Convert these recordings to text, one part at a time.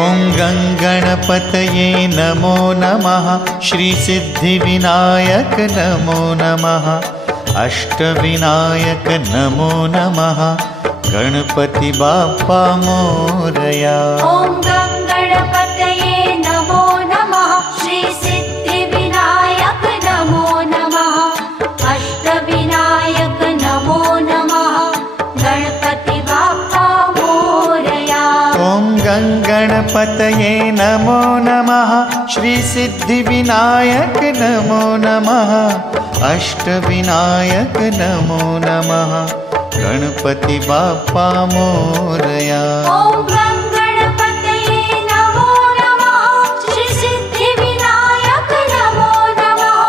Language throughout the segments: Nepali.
ॐ गङ्गणपतये नमो नमः। श्रीसिद्धिविनायक नमो नमः। अष्टविनायक नमो नमः। गणपति बाप्पा मोरया। ॐ गङ्गणपतये नमो नमः। श्रीसिद्धिविनायक नमो नमः। अष्टविनायक नमो नमः। गणपति बाप्पा मोरया। ॐ गङ्गणपतये नमो नमः। श्रीसिद्धिविनायक नमो नमः। अष्टविनायक नमो नमः। गणपति बाप्पा मोरया। ॐ गङ्गणपतये नमो नमः। श्रीसिद्धिविनायक नमो नमः।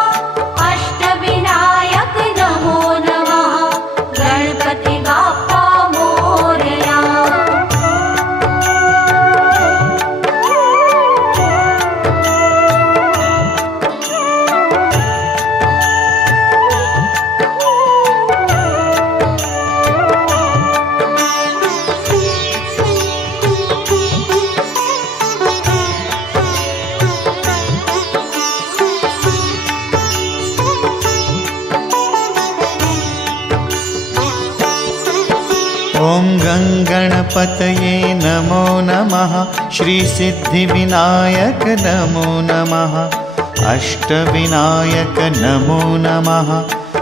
अष्टविनायक नमो नमः। गणपति बाप्पा मोरया। ॐ गङ्गणपतये नमो नमः। श्रीसिद्धिविनायक नमो नमः। अष्टविनायक नमो नमः।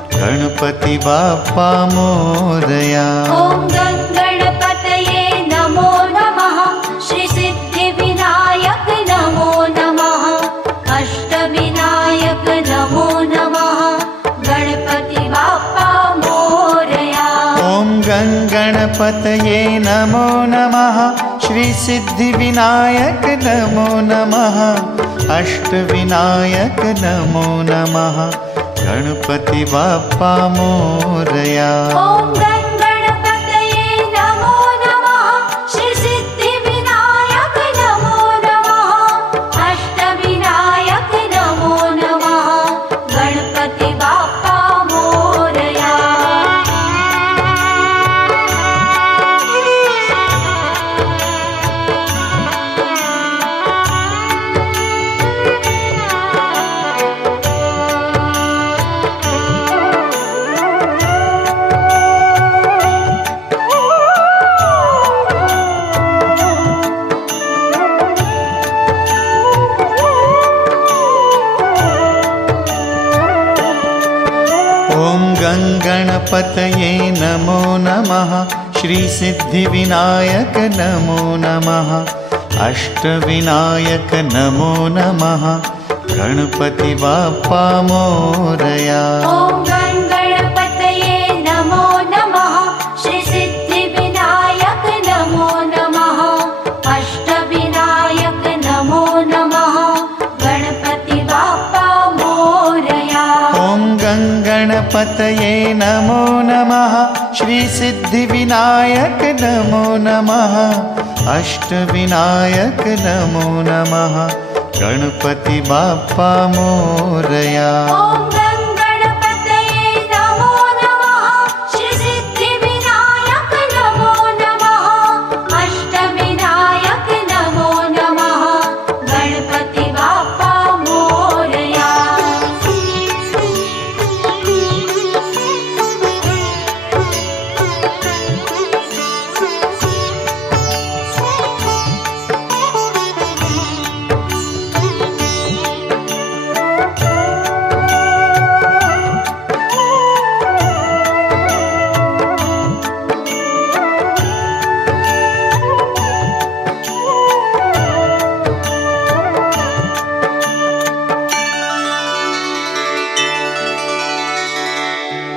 गणपति बाप्पा मोरया। ॐ गङ्गणपतये नमो नमः। श्रीसिद्धिविनायक नमो नमः। अष्टविनायक नमो नमः। गणपति बाप्पा मोरया। ॐ गङ्गणपतये नमो नमः। श्रीसिद्धिविनायक नमो नमः। अष्टविनायक नमो नमः। गणपति बाप्पा मोरया। ॐ गङ्गणपतये नमो नमः। श्रीसिद्धिविनायक नमो नमः। अष्टविनायक नमो नमः। गणपति बाप्पा मोरया। ॐ गङ्गणपतये नमो नमः। श्रीसिद्धिविनायक नमो नमः। अष्टविनायक नमो नमः। गणपति बाप्पा मोरया। ॐ गङ्गणपतये नमो नमः। श्रीसिद्धिविनायक नमो नमः। अष्टविनायक नमो नमः। गणपति बाप्पा मोरया। ॐ गङ्गणपतये नमो नमः। श्रीसिद्धिविनायक नमो नमः। अष्टविनायक नमो नमः। गणपति बाप्पा मोरया। ॐ गङ्गणपतये नमो नमः। श्रीसिद्धिविनायक नमो नमः। अष्टविनायक नमो नमः। गणपति बाप्पा मोरया।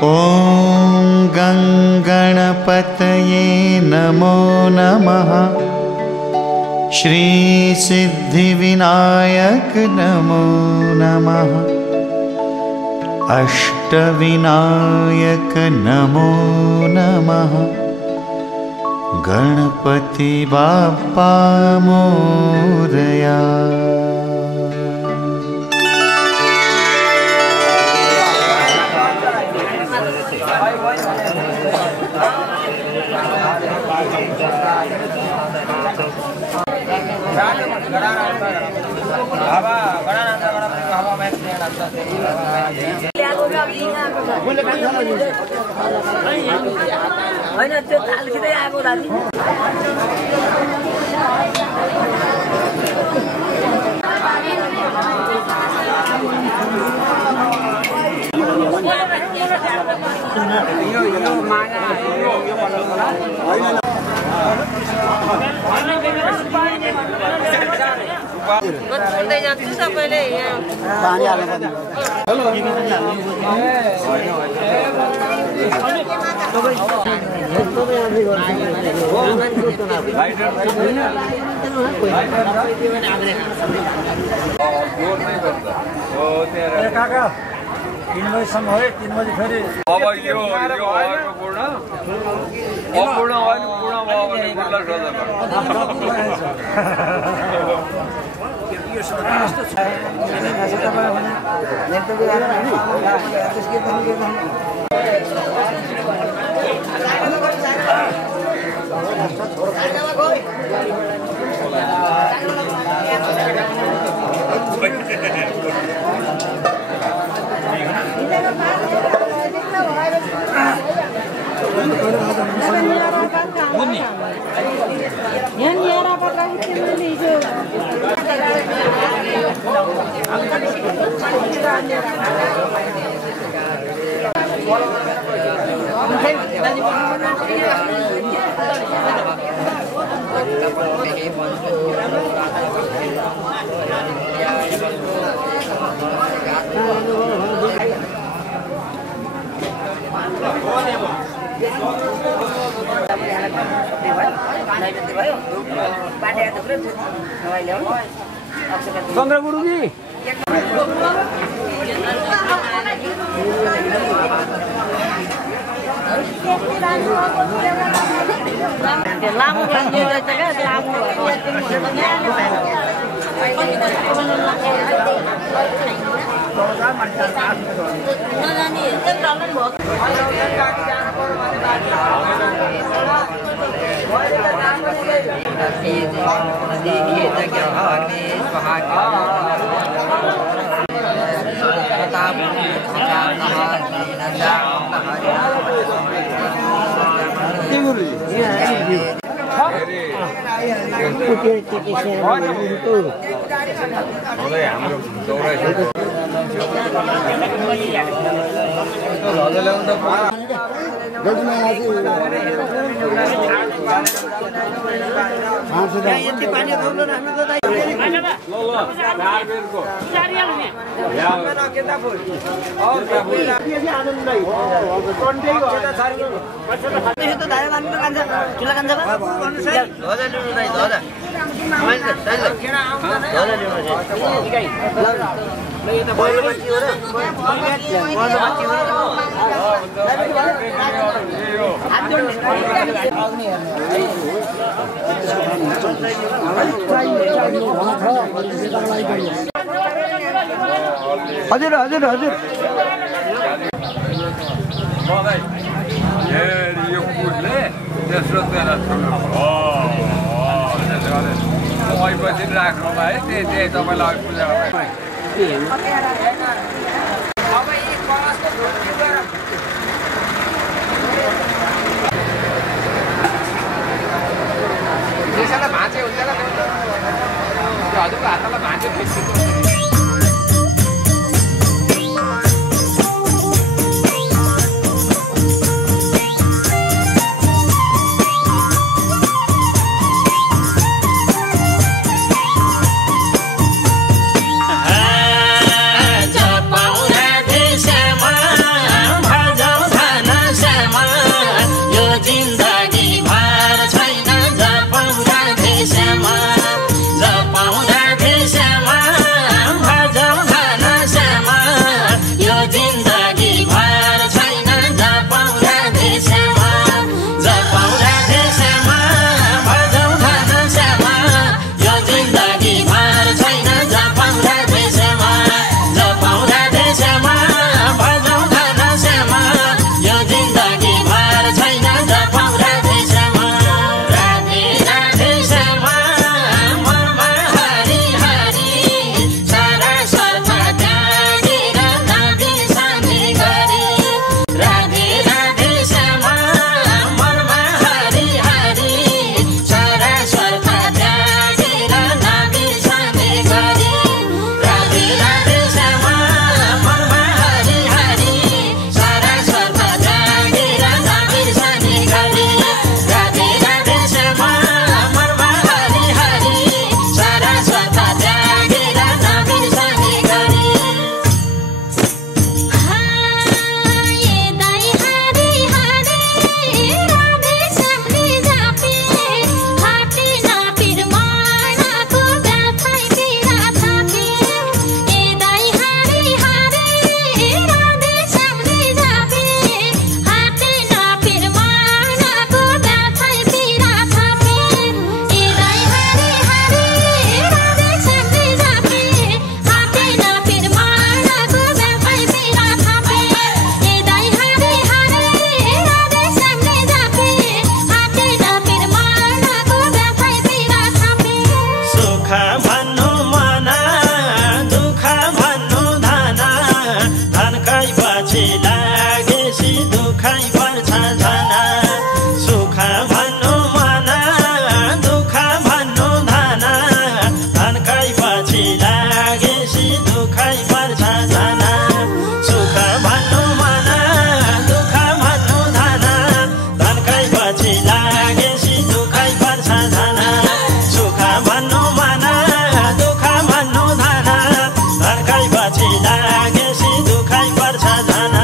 ॐ गङ्गणपतये नमो नमः। श्रीसिद्धिविनायक नमो नमः। अष्टविनायक नमो नमः। गणपति बाप्पा मोरया। होइन त्यो थाल खिँदै आएको दाजु पानी हाल्नु काका 3 बजीसम्म है 3 बजी फेरि अब यो अपूर्ण पूर्ण भयो नि पूर्ण भयो भने गुडलाई चन्द्र गुरुजी लामो हाम्रो दौरा हजुर हजुर हजुर यो कुटले तेस्रो तेह्र पछि राख्नुलाई त्यही तपाईँलाई पूजा भाँचे हुन्छ हजुरको हातलाई भाँचे जपाउँदा देशमा पछि लागेसी दुखै पर्छ जान सुख भन्नु मन दुःख भन्नु धन धनकै पछि लागेसी दुखै पर्छ जान सुख भन्नु मन दुःख भन्नु धन धनकै पछि लागेसी दुखै पर्छ जान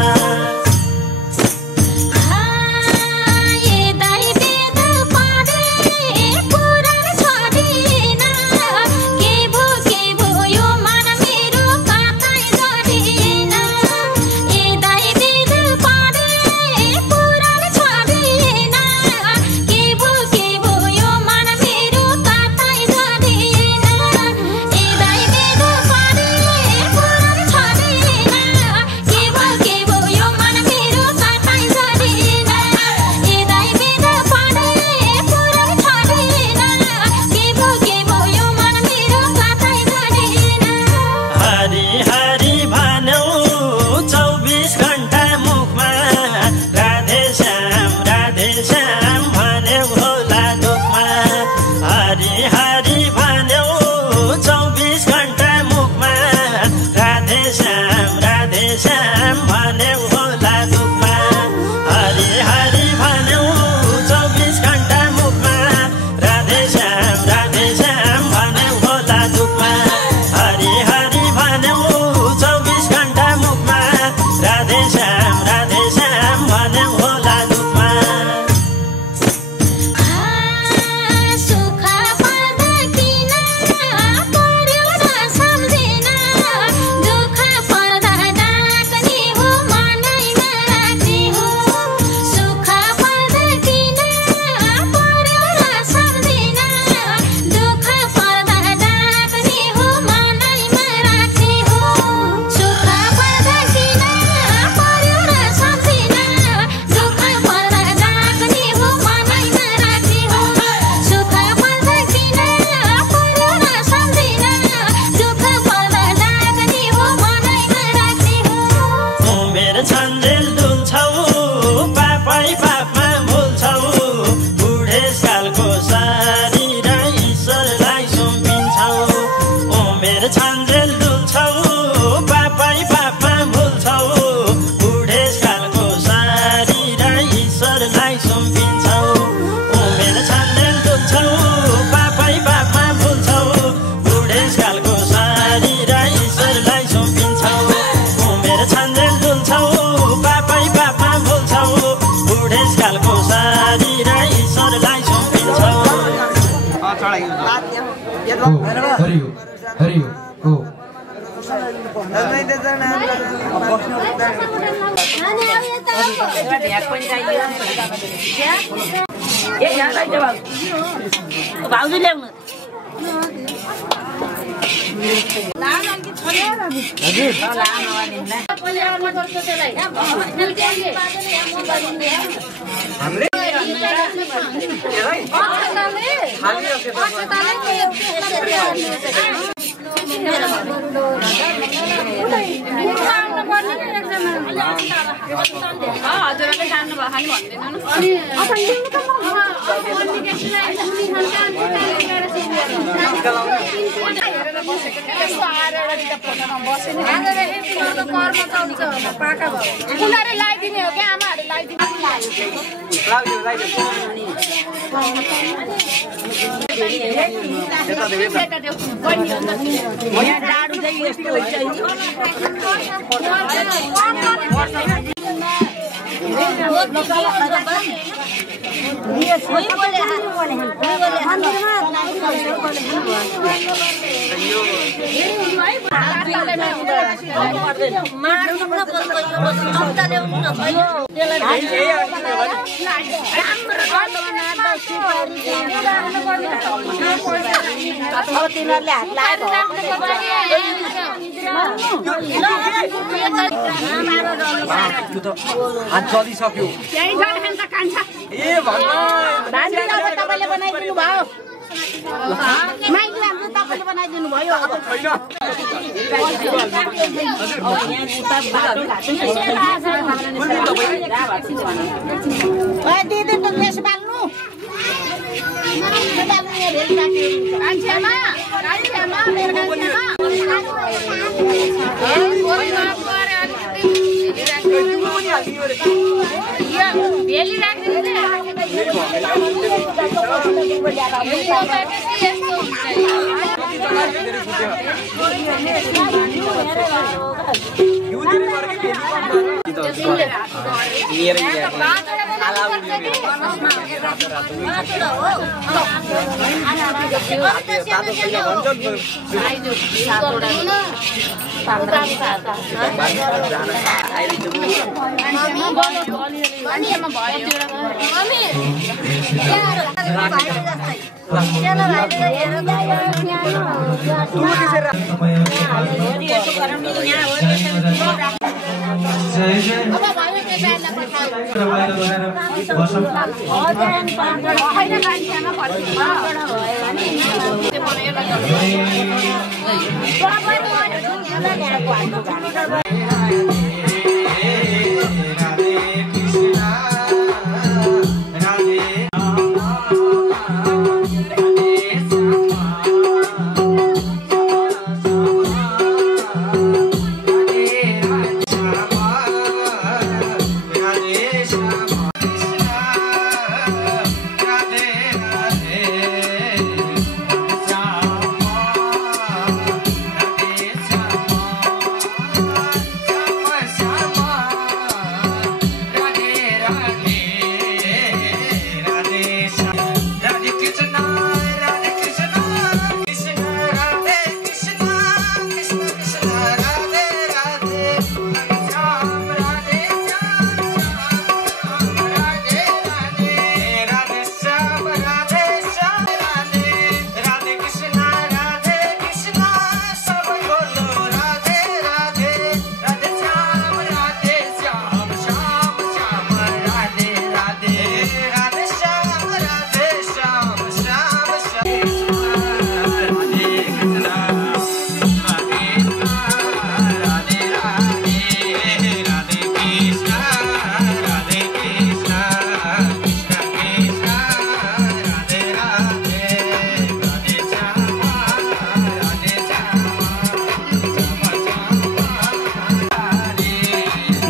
भाउजू ल्याउनु हजुरले जान्नु भयो खानु उनीहरूले लगाइदिने हो क्या आमाहरूले लगाइदिने डाडु चाहिँ यस्तो हात चलिसक्यो ए भगवान तपाईँले बनाइदिनु भयो माइक राम्रो तपाईँले बनाइदिनु भयो दिदी त बेस बाल्नु मान्छेमा भेली राख्दिनु नि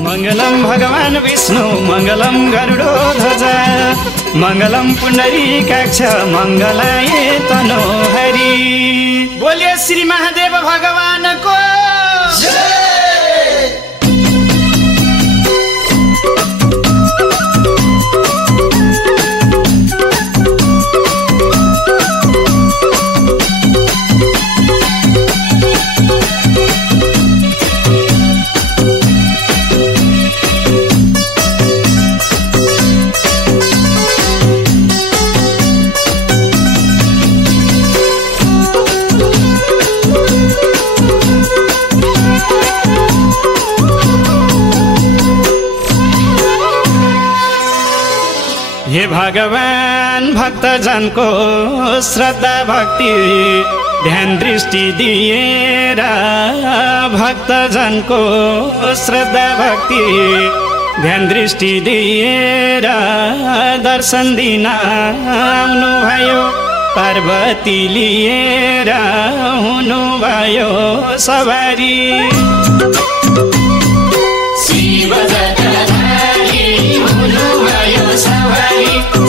मङ्गलं भगवान् विष्णु मङ्गलं गरुडध्वज मङ्गलं पुण्डरीकाक्ष मङ्गलाय तनोहरि। बोलिए श्री महादेव भगवान को हे भगवान भक्तजनको श्रद्धा भक्ति ध्यान दृष्टि दिएर भक्तजनको श्रद्धा भक्ति ध्यान दृष्टि दिएर दर्शन दिन आउनुभयो पार्वती लिएर हुनुभयो सवारी। शिव जटाधारी हुनुभयो सवारी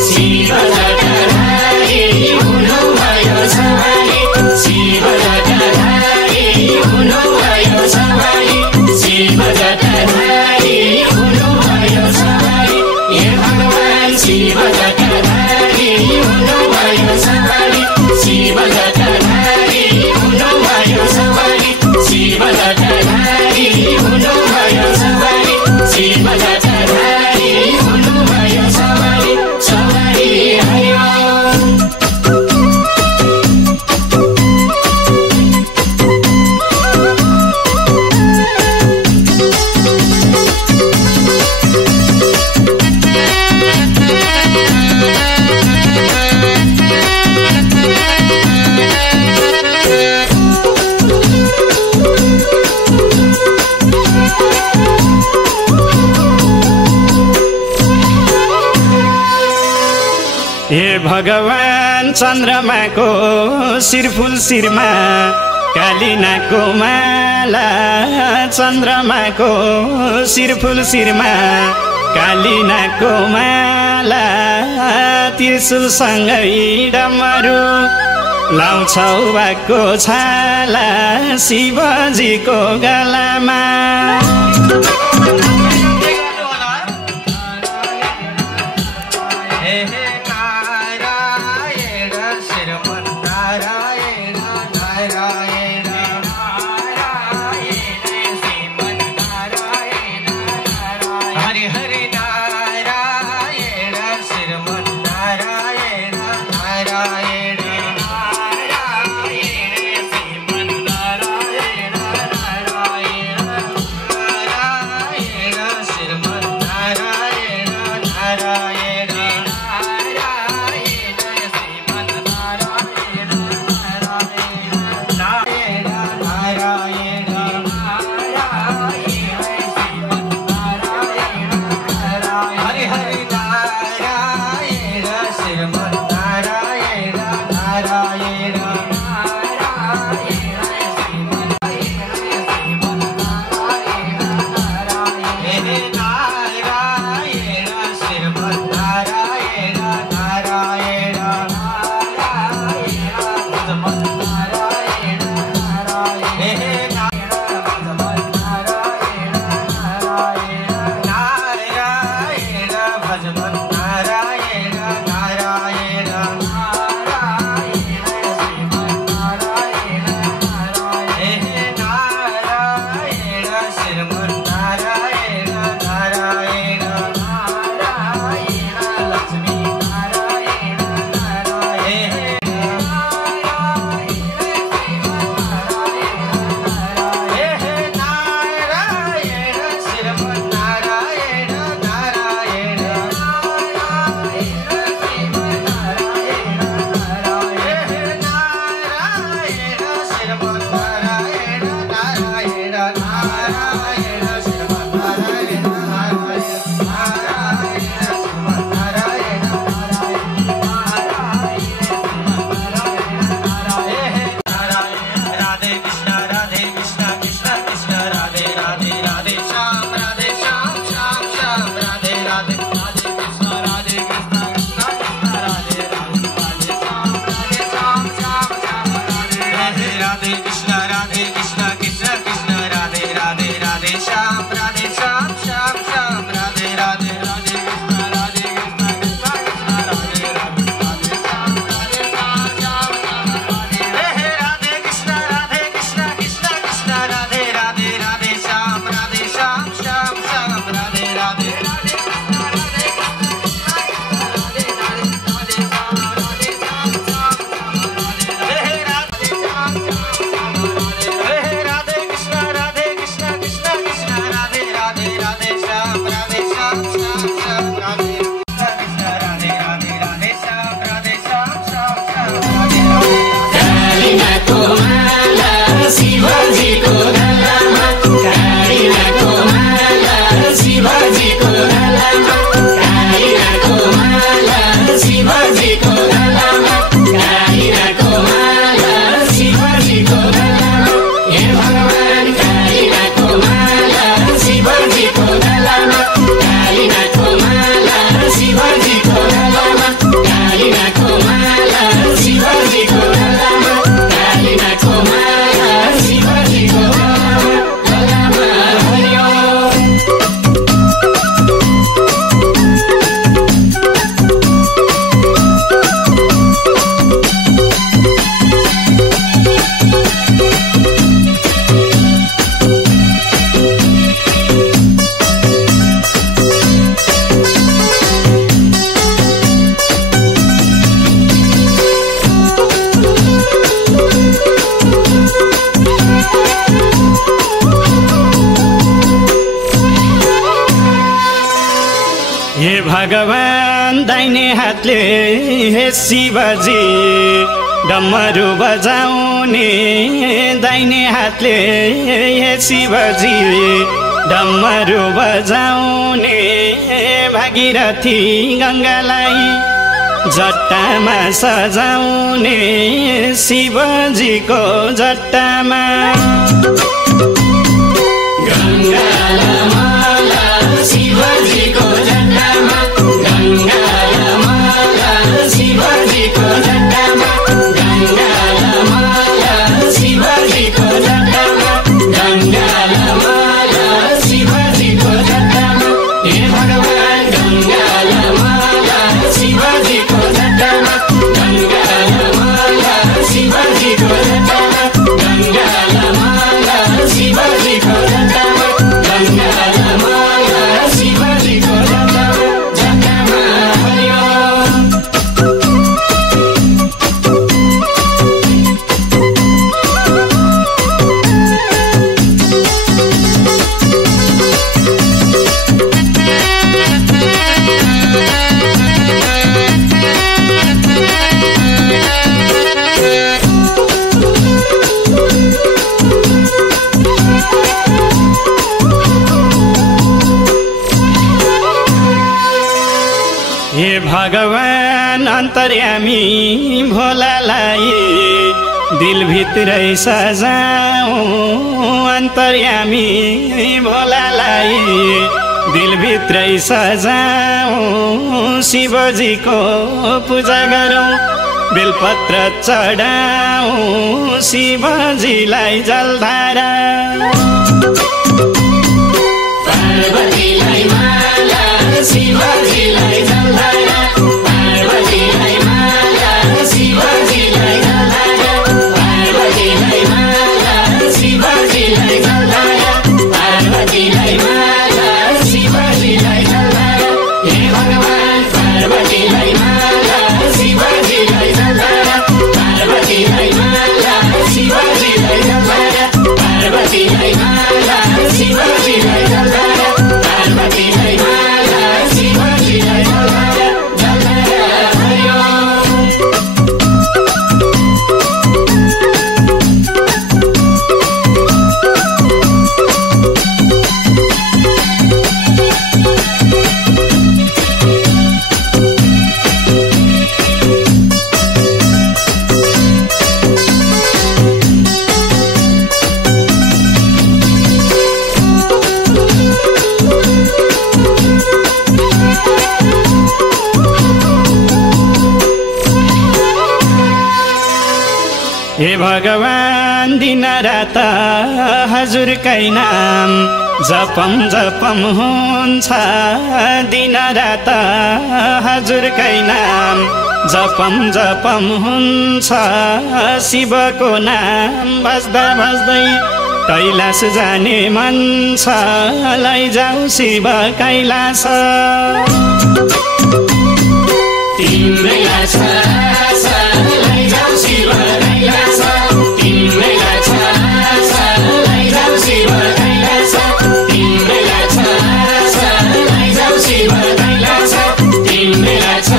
शिव जटाधारी हुनुभयो सवारी शिव जटाधारी हुनुभयो सवारी शिव जटाधारी हुनुभयो सवारी। हे भगवान शिव जटाधारी हुनुभयो सवारी शिव जटाधारी हुनुभयो सवारी शिव जटाधारी हुनुभयो सवारी शिव जटाधारी हुनुभयो सवारी सवारी हरि ओम। हे भगवान चन्द्रमा को शिरफुल शिरमा कालिनाको माला चन्द्रमाको शिरफुल शिरमा कालिनाको माला त्रिशूलसँगै डमरू लाउँछौ बाको छाला शिवजीको गलामा भगवान दाहिने हातले हे शिवजी डमरू बजाउने दाहिने हातले हे शिवजी डमरू बजाउने भागीरथी गङ्गालाई जट्टामा सजाउने शिवजीको जट्टामा गङ्गालमाला शिवजीको जट्टामा गङ्गालमाला शिवजीको जट्टामा गङ्गालमाला शिवजीको जट्टामा गङ्गालमाला शिवजीको जट्टामा हे भगवान् गङ्गालमाला शिवजीको जट्टामा गङ्गालमाला शिवजीको जट्टामा गङ्गालमाला शिवजीको जट्टामा गङ्गालमाला शिवजीको जट्टामा हरिओ हे भगवान् अन्तर्यामी भोलालाई दिलभित्रै सजाऊ अन्तर्यामी भोलालाई दिलभित्रै सजाऊ शिवजीको पूजा गरौँ बेलपत्र चढाऊ शिवजीलाई जलधारा पार्वतीलाई माला शिवजीलाई जलधारा पार्वतीलाई माला शिवजीलाई जलधारा पार्वतीलाई माला शिवजीलाई जलधारा पार्वतीलाई माला शिवजीलाई जलधारा हे भगवान् पार्वतीलाई माला शिवजीलाई जलधारा पार्वतीलाई माला शिवजीलाई जलधारा पार्वतीलाई माला शिवजीलाई जलधारा पार्वतीलाई माला शिवजीलाई जलधारा जलधारा हरिओ हे भगवान् दिनरात हजुरकै नाम जपम जपम हुन्छ दिनरात हजुरकै नाम जपम जपम हुन्छ शिवको नाम बस्दा बस्दै कैलाश जाने मन छ लैजाऊ शिव कैलाश तिम्रै लाछ लैजाऊ शिव कैलाश तिम्रै लाछ लैजाऊ शिव कैलाश तिम्रै लाछ लैजाऊ शिव कैलाश तिम्रै लाछ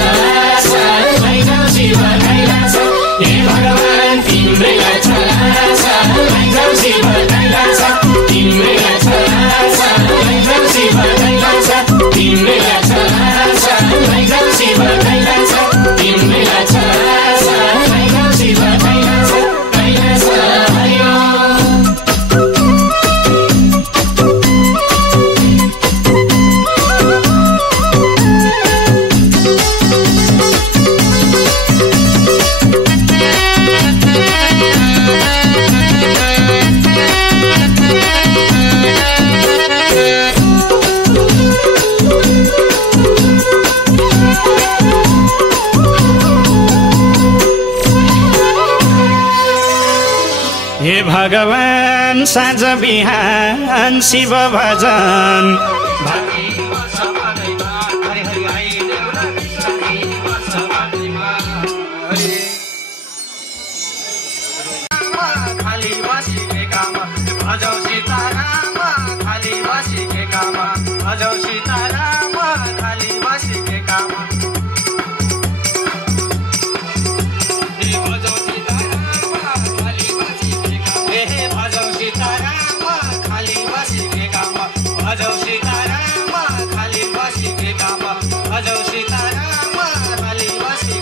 लैजाऊ शिव कैलाश हे भगवान् तिम्रै लाछ लैजाऊ शिव कैलाश तिम्रै लाछ लैजाऊ शिव कैलाश तिम्रै लाछ लैजाऊ शिव कैलाश तिम्रै लाछ लैजाऊ शिव कैलाश कैलाश हरिओ हे भगवान् साँझ बिहान शिव भजन खाली बसिकेकाम भजौ सीताराम खाली बसिकेकाम भजौ सीताराम खाली बसिकेकाम भजौ सीताराम खाली बसिकेकाम हे भजौ सीताराम खाली बसिकेकाम भजौ सीताराम खाली बसिकेकाम भजौ सीताराम खाली बसिकेकाम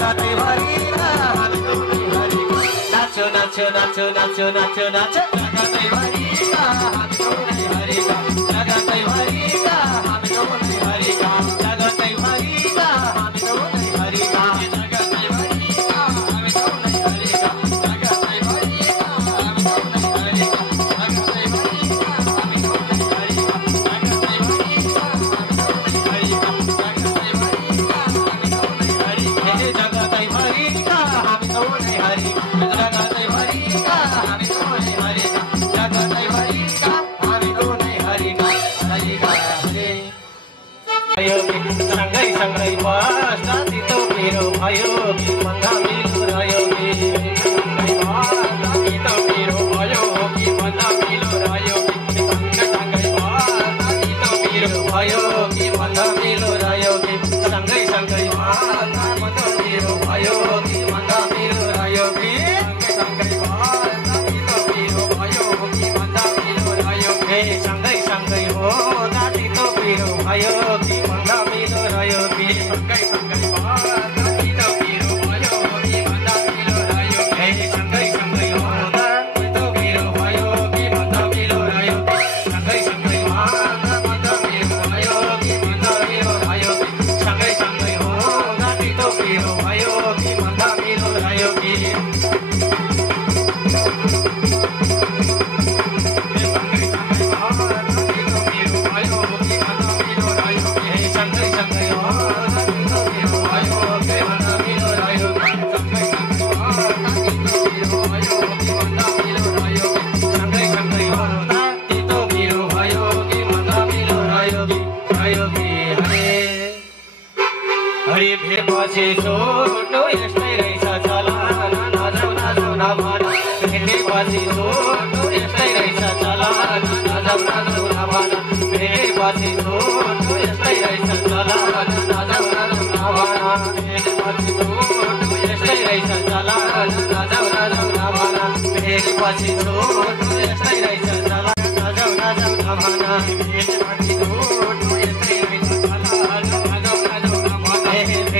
जगतै भरिका हामी गाउने हरिका नाच्यो नाच्यो नाच्यो नाच्यो नाच्यो नाच्यो जगतै भरिका हामी गाउने हरिका जगतै भरिका हामी गाउने हरिका जगतै भरिका हामी गाउने हरिका जगतै भरिका हामी गाउने हरिका जगतै भरिका हामी गाउने हरिका जगतै भरिका हामी गाउने हरिका जगतै भरिका हामी गाउने हरिका जगतै भरिका हामी गाउने हरिका जगतै भरिका हामी गाउने हरिका जगतै भरिका हामी गाउने हरिका हरिका हरे भयो कि सँगै सँगै बस्दा तितो पिरो भयो कि भन्दा मिलो रह्यो कि सँगै बस्दा तितो पिरो भयो कि भन्दा मिलो रह्यो कि सँगै सँगै बस्दा तितो पिरो भयो कि भन्दा मिलो रह्यो कि सँगै सँगै बस्दा तितो पिरो भयो कि भन्दा मिलो रह्यो कि सँगै सँगै बस्दा तितो पिरो भयो कि भन्दा मिलो रह्यो कि सँगै सँगै हो तितो पिरो भयो कि भन्दा मिलो रह्यो कि सँगै सँगै बस्दा तितो पिरो भयो कि भन्दा मिलो रह्यो कि सँगै सँगै हो तितो पिरो भयो कि भन्दा मिलो रह्यो कि सँगै सँगै भन्दा मिलो भयो कि भन्दा मिलो रह्यो कि सँगै सँगै हो तितो पिरो भयो कि भन्दा मिलो रह्यो कि सँगै सँगै हो तितो पिरो भयो कि भन्दा मिलो रह्यो कि सँगै सँगै हो तितो पिरो भयो कि भन्दा मिलो रह्यो कि सँगै सँगै हो तितो पिरो भयो कि भन्दा मिलो रह्यो कि हरे हरि भेटेपछि छोटो यस्तै रहेछ चलन नजाऊ नजाऊ नभन भेटेपछि छोटो यस्तै रहेछ चलन नजाऊ नजाऊ नभन भेटेपछि छोटो यस्तै रहेछ चलन नजाऊ नजाऊ नभन भेटेपछि छोटो यस्तै रहेछ चलन नजाऊ नजाऊ नभन भेटेपछि छोटो यस्तै रहेछ चलन नजाऊ नजाऊ नभन भेटेपछि छोटो यस्तै रहेछ चलन नजाऊ नजाऊ नभन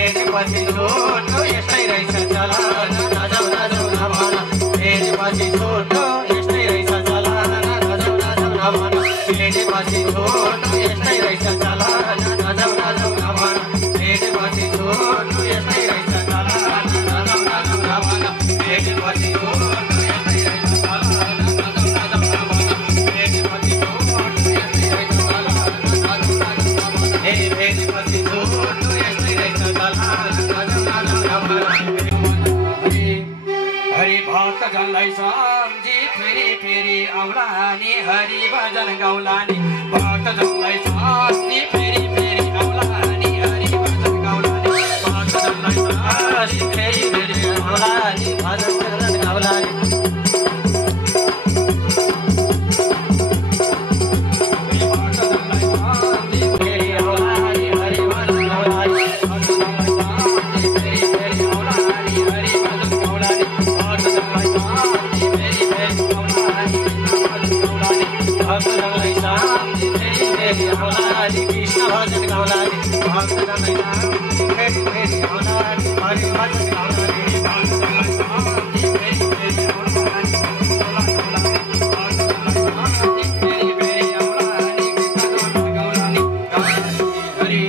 भेटेपछि छोटो यस्तै रहेछ चलन नजाऊ नजाऊ नभन भेटेपछि छोटो यस्तै रहेछ चलन नजाऊ नजाऊ नभन भेटेपछि छोटो यस्तै रहेछ चलन नजाऊ नजाऊ नभन भेटेपछि छोटो यस्तै रहेछ चलन नजाऊ नजाऊ नभन भेटेपछि छोटो यस्तै रहेछ चलन नजाऊ नजाऊ नभन भेटेपछि छोटो यस्तै रहेछ चलन नजाऊ नजाऊ नभन भेटेपछि छोटो यस्तै रहेछ चलन नजाऊ नजाऊ नभन हरि भक्त जनलाई सम्झी फेरि फेरि आउला नि हरि भजन गाउला नि भक्त जनलाई सम्झी फेरि फेरि आउला नि हरि भजन गाउला नि भक्त जनलाई सम्झी फेरि फेरि आउला नि भजन गाउला नि भक्त जनलाई सम्झी फेरि आउला नि हरि भजन गाउला नि भक्त जनलाई सम्झी फेरि फेरि आउला नि हरि भजन गाउला नि भक्त जनलाई सम्झी फेरि फेरि आउला नि भजन गाउला नि भक्त जनलाई सम्झी फेरि फेरि आउला नि कृष्ण भजन गाउला नि भक्त जनलाई सम्झी फेरि फेरि आउला नि हरि भजन गाउला नि भक्त जनलाई सम्झी फेरि फेरि आउला नि भक्त जनलाई सम्झी फेरि फेरि आउला नि कृष्ण भजन गाउला नि हरि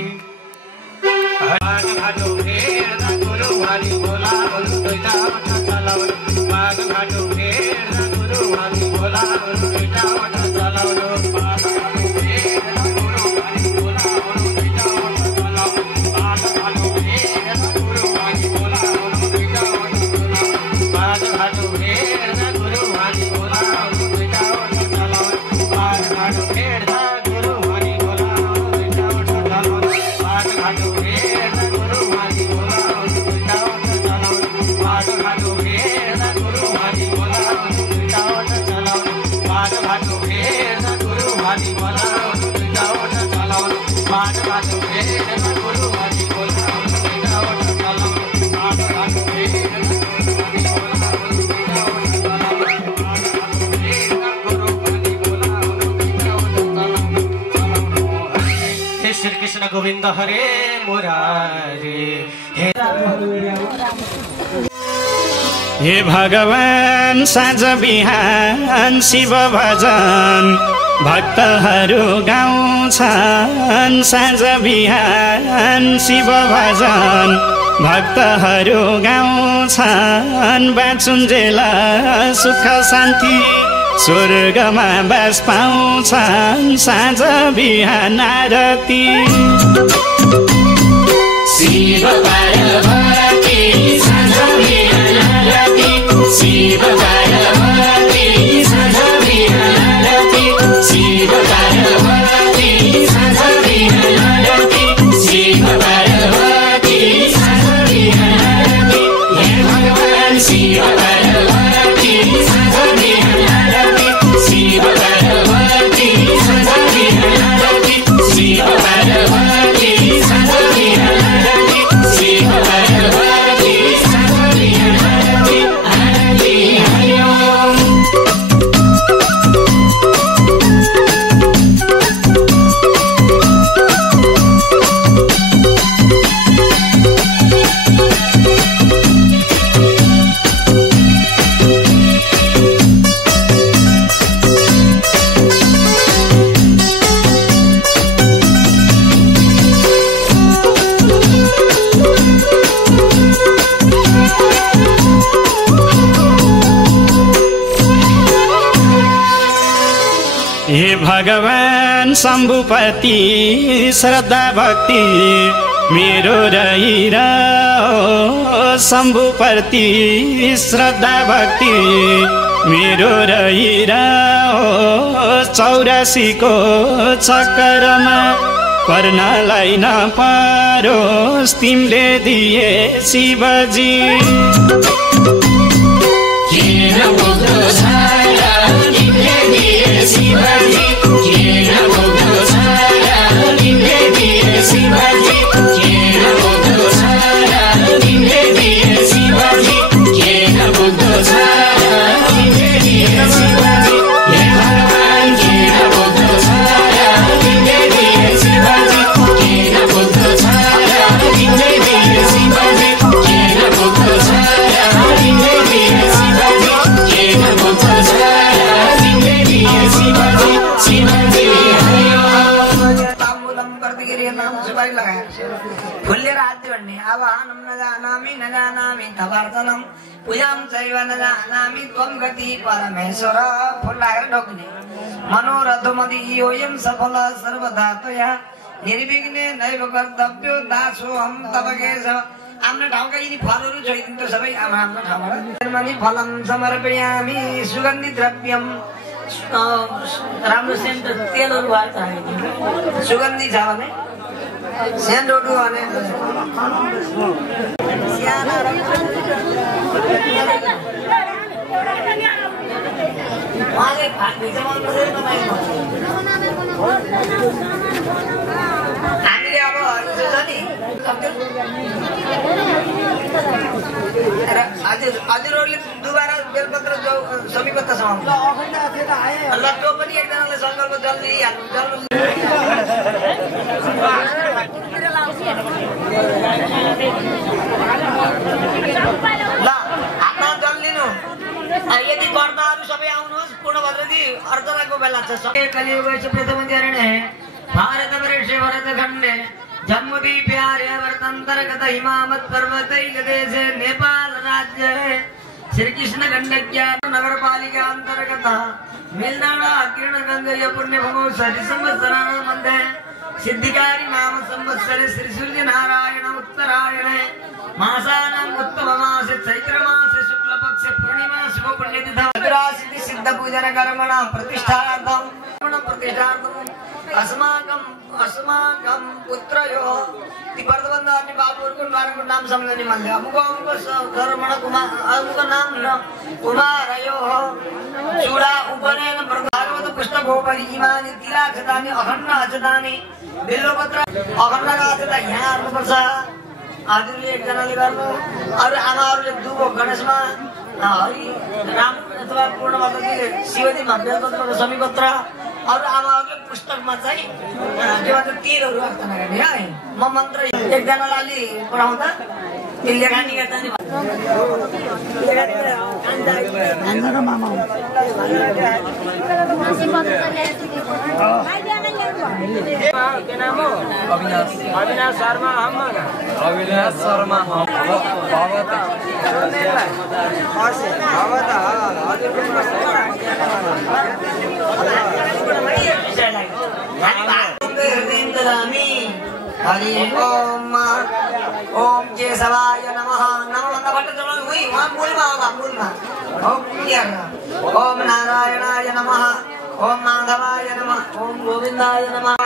माघ घाटो फेर्दा गुरुवानी बोलाउनु दुईटावटा चलाउनु माघ घाटो फेर्दा गुरुवानी बोलाउनु दुईटावटा चलाउनु माघ घाटो फेर्दा गुरुवानी बोलाउनु दुईटावटा चलाउनु माघ घाटो फेर्दा गुरुवानी बोलाउनु दुईटावटा चलाउनु माघ घाटो फेर्दा गुरुवानी बोलाउनु दुईटावटा चलाउनु माघ घाटो फेर्दा गुरुवानी बोलाउनु दुईटावटा चलाउनु माघ घाटो फेर्दा गुरुवानी बोलाउनु दुईटावटा चलाउनु माघ घाटो फेर्दा गुरुवानी बोलाउनु दुईटावटा चलाउनु माघ घाटो फेर्दा गुरुवानी बोलाउनु दुईटावटा चलाउनु माघ घाटो फेर्दा गुरुवानी बोलाउनु दुईटावटा चलाउनु माघ घाटो फेर्दा गुरुवानी बोलाउनु दुईटावटा चलाउनु माघ घाटो फेर्दा गुरुवानी बोलाउनु दुईटावटा चलाउनु हे श्री कृष्ण गोविंद हरे मुरारी हे हे भगवान साँझ बिहान शिव भजन भक्तहरू गाउँछन् साँझ बिहान शिव भजन भक्तहरू गाउँछन् बाँचुन्जेल सुख शान्ति स्वर्गमा बास पाउँछन् साँझ बिहान आरती शिव पार्वती साँझ बिहान आरती शिव पार्वती साँझ बिहान आरती शिव पार्वती साँझ बिहान आरती शिव पार्वती साँझ बिहान आरती हे भगवान शिव पार्वती साँझ बिहान आरती शिव पार्वती साँझ बिहान आरती शिव पार्वती साँझ बिहान आरती शिव पार्वती साँझ बिहान आरती आरती हरि ओम। हे भगवान शम्भुपति श्रद्धा भक्ति मेरो रहिरहो शम्भुपति श्रद्धा भक्ति मेरो रहिरहो 84 को चक्करमा पर्नलाई नपरोस् तिमीले दिए शिवजी किन मुग्धो छाया तिमीले दिए शिवजी किन मुग्धो छाया तिमीले दिए शिवजी किन मुग्धो छाया तिमीले दिए शिवजी किन मुग्धो छाया तिमीले दिए शिवजी हे भगवान किन मुग्धो छाया तिमीले दिए शिवजी किन मुग्धो छाया तिमीले दिए शिवजी किन मुग्धो छाया तिमीले दिए शिवजी किन मुग्धो छाया तिमीले दिए शिवजी शिवजी हरि ओम। ताम्बूलम कर्दगिरी नाम सुपारी लगाया फुल्ले रात भन्ने आवाहनम न जानामि तवार्तनम पूजाम चैव न जानामि त्वं गति परमेश्वर फुल लगाएर ढोक्ने मनोरथ मदि योयम सफल सर्वदा त्वया निर्विघ्ने नैव कर्तव्यो दासोऽहं तव केश आफ्नो ठाउँका यिनी फलहरू छोडिदिन्थ्यो सबै हाम्रो ठाउँबाट फलम समर्पयामि सुगन्धि द्रव्यम राम्रो सेन्ट तेलहरू भएर चाहियो सुगन्धि छ भने सेन्टहरू भने उहाँले हामीले अब हजुरहरूले दुबारा बेलपत्र समीपत्र समाउनु ल त्यो पनि एकजनाले सङ्कल्प जल्दी ल हातमा जल लिनु यदि कर्ताहरू सबै आउनुहोस् पूर्णभद्रजी अर्चनाको बेला छ कलियुग प्रथम चरण भारत वर्षे भरत खण्डे जम्मूदीप आर्यावर्तंतर्गत हिमावत पर्वतैल देशे नेपाल राज्य श्री कृष्ण गंडक्या नगर पालिका अंतर्गत मिलनाड़ा किरणगंज पुण्य भूमौ सति संवत्सराणां मध्ये सिद्धिकारी नाम संवत्सरे श्री सूर्य नारायण उत्तरायणे मासानां उत्तम मासे चैत्र मासे शुक्ल पक्ष पूर्णिमा शुभ पुण्यतिथि सिद्धि सिद्ध पूजन कर्मणां प्रतिष्ठार्थं अस्माकं पुत्रयो तिपर्दबन्ध अनि बाबुहरुको नाम सम्झने मनले अमुको कर्मण कुमार अमुको नाम न कुमारयो चूडा उपनयन भागवत पुस्तक गोपरि इमानी तिला छदानी अखण्ड छदानी बेल्लोपत्र अखण्ड गाछदा यहाँ हाल्नुपर्छ हजुरले एकजनाले गर्नु अरु आमाहरुले दुबो गणेशमा हरि राम अथवा पूर्णभद्रजी शिवजीमा बेलपत्र समीपत्र अरु आमाहरुले पुस्तकमा चाहिँ के भन्छ तीरहरु अर्चना गर्ने है म मन्त्र एकजनालाई अलि पढाउँदा त्यसले खानी गर्दा नि नानीको मामा के नाम हो अविनाश शर्मा अविनाश शर्मा हरि ओम ओम केशवाय नमः नमः ओम नारायणाय नमः ओम माधवाय नमः ओम गोविंदाय नमः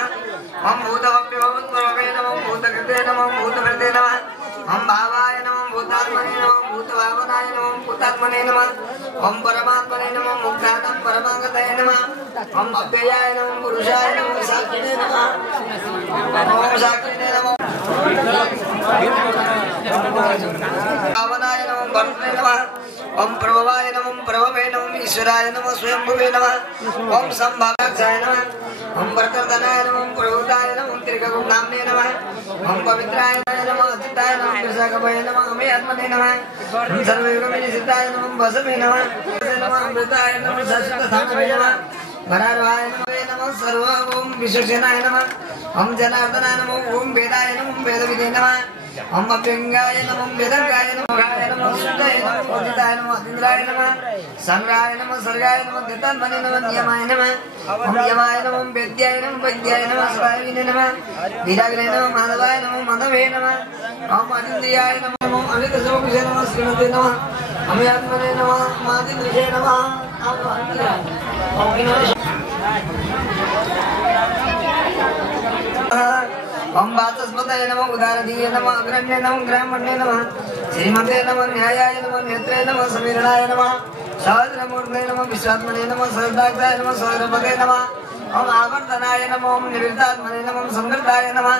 ओम भूतभव्य भूतप्रभवे नमः भूतकृते नमः भूतभृते नमः ओम भावाय नमः भूतात्मने नमः भूतभावनाय नमः भूतात्मने नमः ओम परमात्मने नमः मुक्तानां परमागतये नमः ओम अव्ययाय नमः पुरुषाय नमः साक्षिणे नमः ओम साक्षिणे नमः भावनाय नमः भरते नमः ओम प्रभवाय नमः प्रभवे नमः ईश्वराय नमः स्वयंभुवे नमः ओम संभागाक्षाय नमः ओम वक्रतनाय नमः प्रभुताय नमः त्रिगुणाम्ने नमः ओम पवित्राय नमः अचिताय नमः विशाखभये नमः अमे आत्मने नमः ओम सर्वयोगमे सिद्धाय नमः वसवे नमः अमृताय नमः शाश्वतस्थानवे नमः वरारवाय नमः सर्व ओम विश्वसेनाय नमः ओम जनार्दनाय नमः ओम वेदाय नमः वेदविदे नमः ओम अभ्यंगाय नमः वेदंगाय नमः गाय नमः सुदाय नमः अदिताय नमः इंद्राय नमः संगाय नमः सर्गाय नमः दितात्मने नमः नियमाय नमः ओम यमाय नमः वेद्याय नमः वैद्याय नमः स्वामिने नमः वीराग्रे नमः माधवाय नमः माधवे नमः ओम अनिंद्रियाय नमः अनितसोमुखे नमः श्रीमते नमः अमयात्मने नमः मादिन्द्रिये नमः ओम वाचस्पतये नमः उदारधीये नमः अग्रण्ये नमः ग्रामण्ये नमः श्रीमते नमः न्यायाय नमः नेत्रे नमः समीरणाय नमः सहस्रमूर्ते नमः विश्वात्मने नमः सहस्राक्षाय नमः सहस्रपदे नमः ओम आवर्तनाय नमः ओम निवृत्तात्मने नमः संवृत्ताय नमः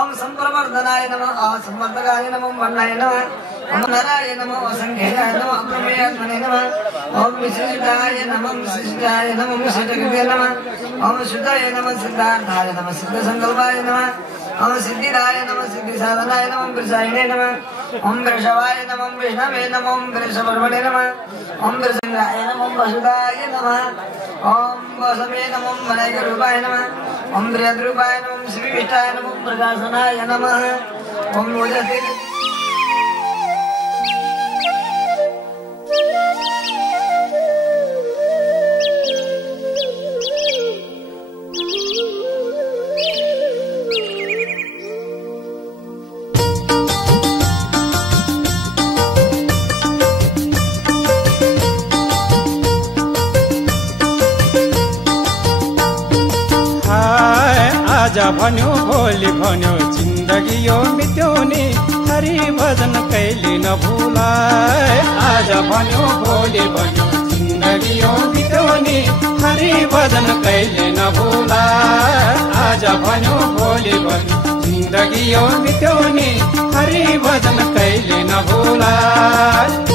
ओम संप्रवर्धनाय नमः असंवर्धकाय नमः वर्णाय नमः ओम नराय नमः असंख्याय नमः अप्रमेयात्मने नमः ओम विशिष्टाय नमः विशिष्टाय नमः विशिष्टकृते नमः ओम शुद्धाय नमः सिद्धार्थाय नमः सिद्धसंकल्पाय नमः ओम सिद्धिदाय नमः सिद्धिसाधनाय नमः वृषायणे नमः ओम वृषभाय नमः विष्णवे नमः ओम वृषपर्वणे नमः ओम वृषंगाय नमः वसुदाय नमः ओम वसवे नमः वनैकरूपाय नमः ओम बृहद्रूपाय नमः श्रीविष्टाय नमः प्रकाशनाय नमः ओम ओजसे आज भन्यो भोलि भन्यो जिन्दगी यो मिट्योनी हरि भजन कहिले नभुलाए आज भन्यो भोलि भन्यो जिन्दगी यो मिट्योनी हरि भजन कहिले नभुलाए आज भन्यो भोलि भन्यो जिन्दगी यो मिट्योनी हरि भजन कहिले नभुलाए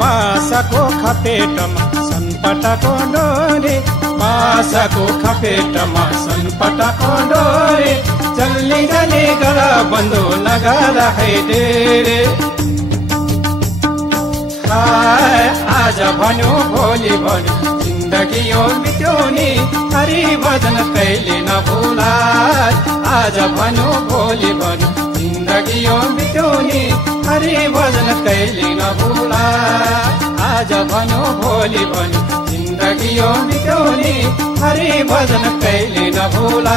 बाँसको खपेटमा सनपटाको डोरी बाँसको खपेटमा सनपटाको डोरी चल्ने जाने गला बन्दो लगाला है डेरे आज भन्यो भोलि भन्यो जिन्दगी यो मिट्योनी हरि भजन कहिले नभुला आज भन्यो भोलि भन्यो जिन्दगी यो मिट्योनी हरि भजन कहिले नभुला आज भन्यो भोलि भन्यो जिन्दगी यो मिट्योनी हरि भजन कहिले नभुला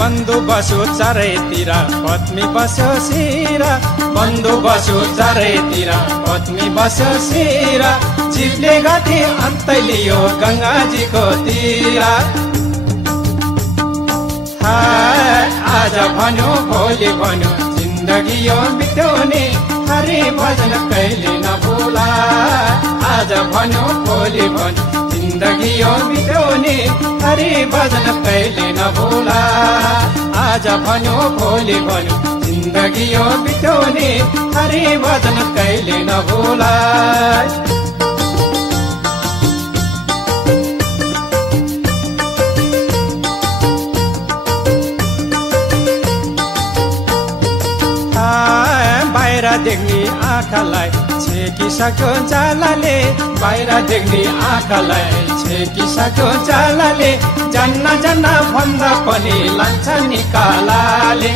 बन्धु बस्यो चारैतिर पत्नी बस्यो सिरा बन्धु बस्यो चारैतिर पत्नी बस्यो सिरा जीवले गति अन्त लियो गङ्गाजीको तिर आज भन्यो भोलि भन्यो जिन्दगी यो मिट्योनी हरि भजन कहिले नभुला आज भन्यो भोलि भन्यो जिन्दगी यो मिट्योनी हरि हरि भजन कहिले नभुला आज भन्यो भोलि भन्यो जिन्दगी यो बिताउने हरि भजन कहिले नभुला बाहिर देख्ने आँखालाई छेकिसक्यो जालाले बाहिर देख्ने आँखालाई छेकिसक्यो जालाले जान्न जान्न भन्दा पनि लान्छ निकालाले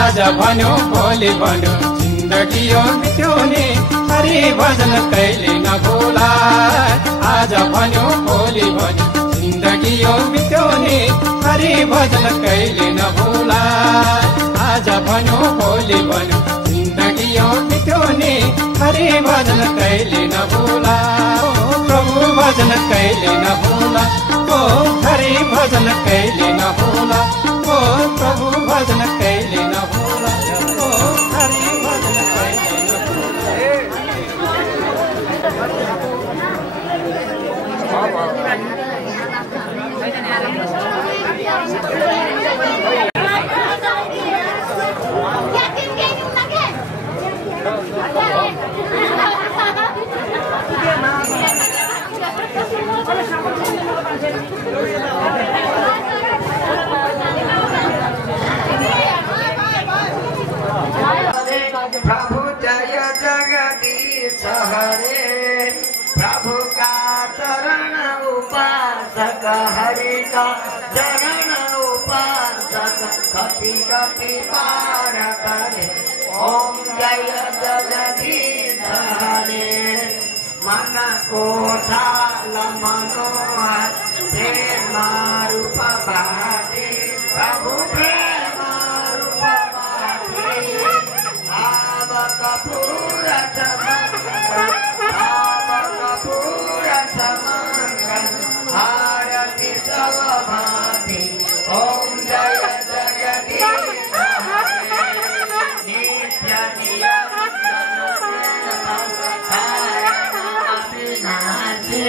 आज भन्यो भोलि भन्यो जिन्दगी यो बिताउने हरि भजन कहिले नभुला आज भन्यो भोलि भन्यो जिन्दगी यो बिताउने हरि भजन कहिले नभुला आज भन्यो भोलि भन्यो जिन्दगी यो बिताउने हरि भजन कहिले नभुला प्रभु भजन कहिले नभुला ओ हरि भजन कहिले नभुला ओ प्रभु भजन कहिले नभुला ओ हरि भजन कहिले प्रभु जय जगदीश हरे प्रभु का चरण उपासक हरि का चरण उपासक कति कति पार करे ओम जय जगदीश हरे मन को थाल मनोहर प्रेम रूप भाति प्रभु प्रेम रूप भाति कपूर आरती सब भाति ओम जय जगदीश नित्य अविनाशी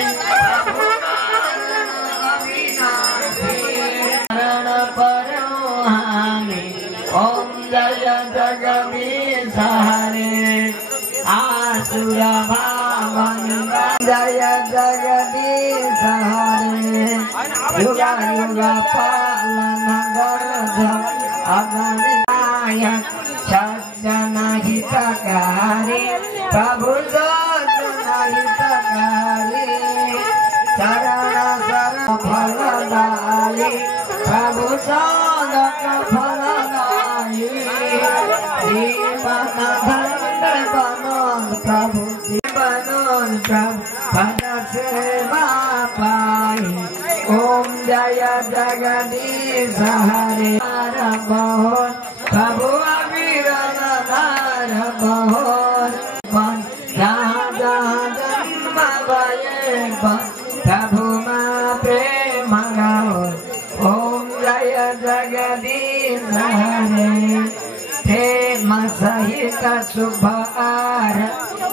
शरण परो हामी ओम जय जगदीश हरे आसुर भावन जय जगदीश हरे युग युग पालन गर्छ अगणनायक सज्जन हितकारी प्रभु सज्जन हितकारी शरण शरण फलदायी प्रभु साधक फलदायी जीवन धन्य बनोन प्रभु जीवन प्रभु पद सेवा पाई ओम जय जगदीश हरे बहुत प्रभु अविरल धार बहुत जहाँ जहाँ जन्म भये प्रभु माँ प्रेम गाओ ओम जय जगदीश हरे प्रेम सहित शुभ आर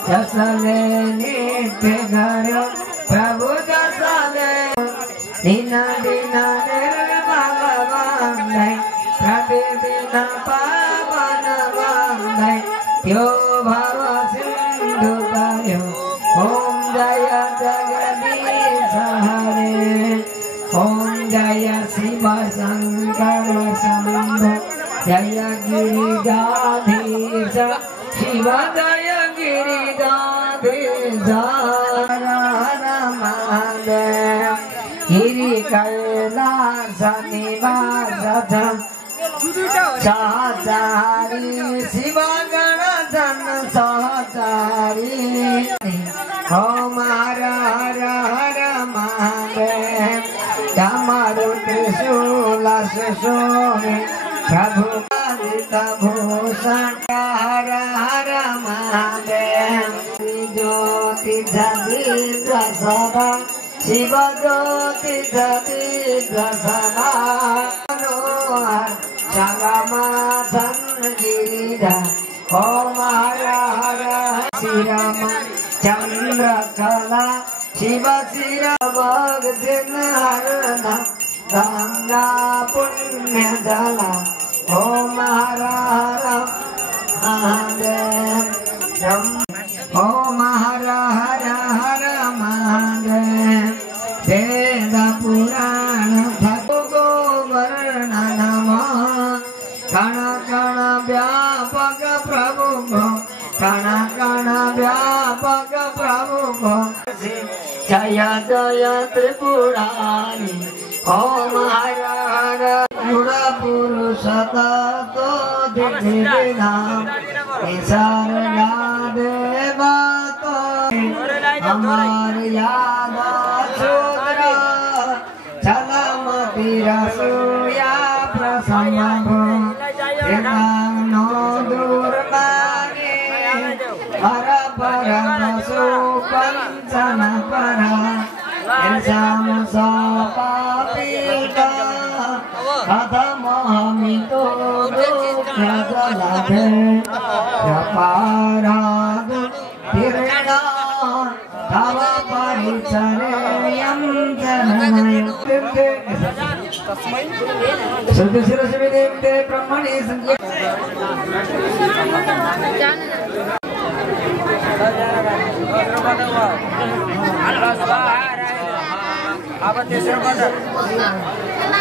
जसले नित्य घर प्रभु जसले दिन दिन निर्मल वंदे प्रतिदिन पावन वंदे त्यो भव सिंधु तयो ओम जय जगदीश हरे ओम जय शिव शंकर शंभो जय गिरिजाधीश शिव जय गिरिजाधीश हर हर महादेव गिरि कैलास निवास सहचारी शिव गण जन सहचारी ओम हर हर हर महादेव डमरु त्रिशूल शोभे प्रभु भूषण हर हर महादेव ज्योति दीर्घ सदा शिव ज्योति दीर्घ सदा मनोहर चलमाधन गिरिधर ओम हर हर श्री राम चंद्र कला शिव शिर भग जिन हरना गंगा पुण्य जला ओम हर हर महादेव ओम हर हर हर महादेव वेद पुराण भगो वर्ण नमः कण कण व्यापक प्रभु कण कण व्यापक प्रभु जय जय त्रिपुरारी ओम हर हर पुरुष तो नाम निसर्गा देवा तो हमार याद शूद्र चलमती रसूया प्रसंग नो दूर मागे हर पर बसो पंचन परा पापीता कथम हमितो दुःख जलभे प्रपाराद तीर्णा तव परिचर्यं जननयं शुद्ध शिरसिदेवते ब्रह्मणे संज्ञा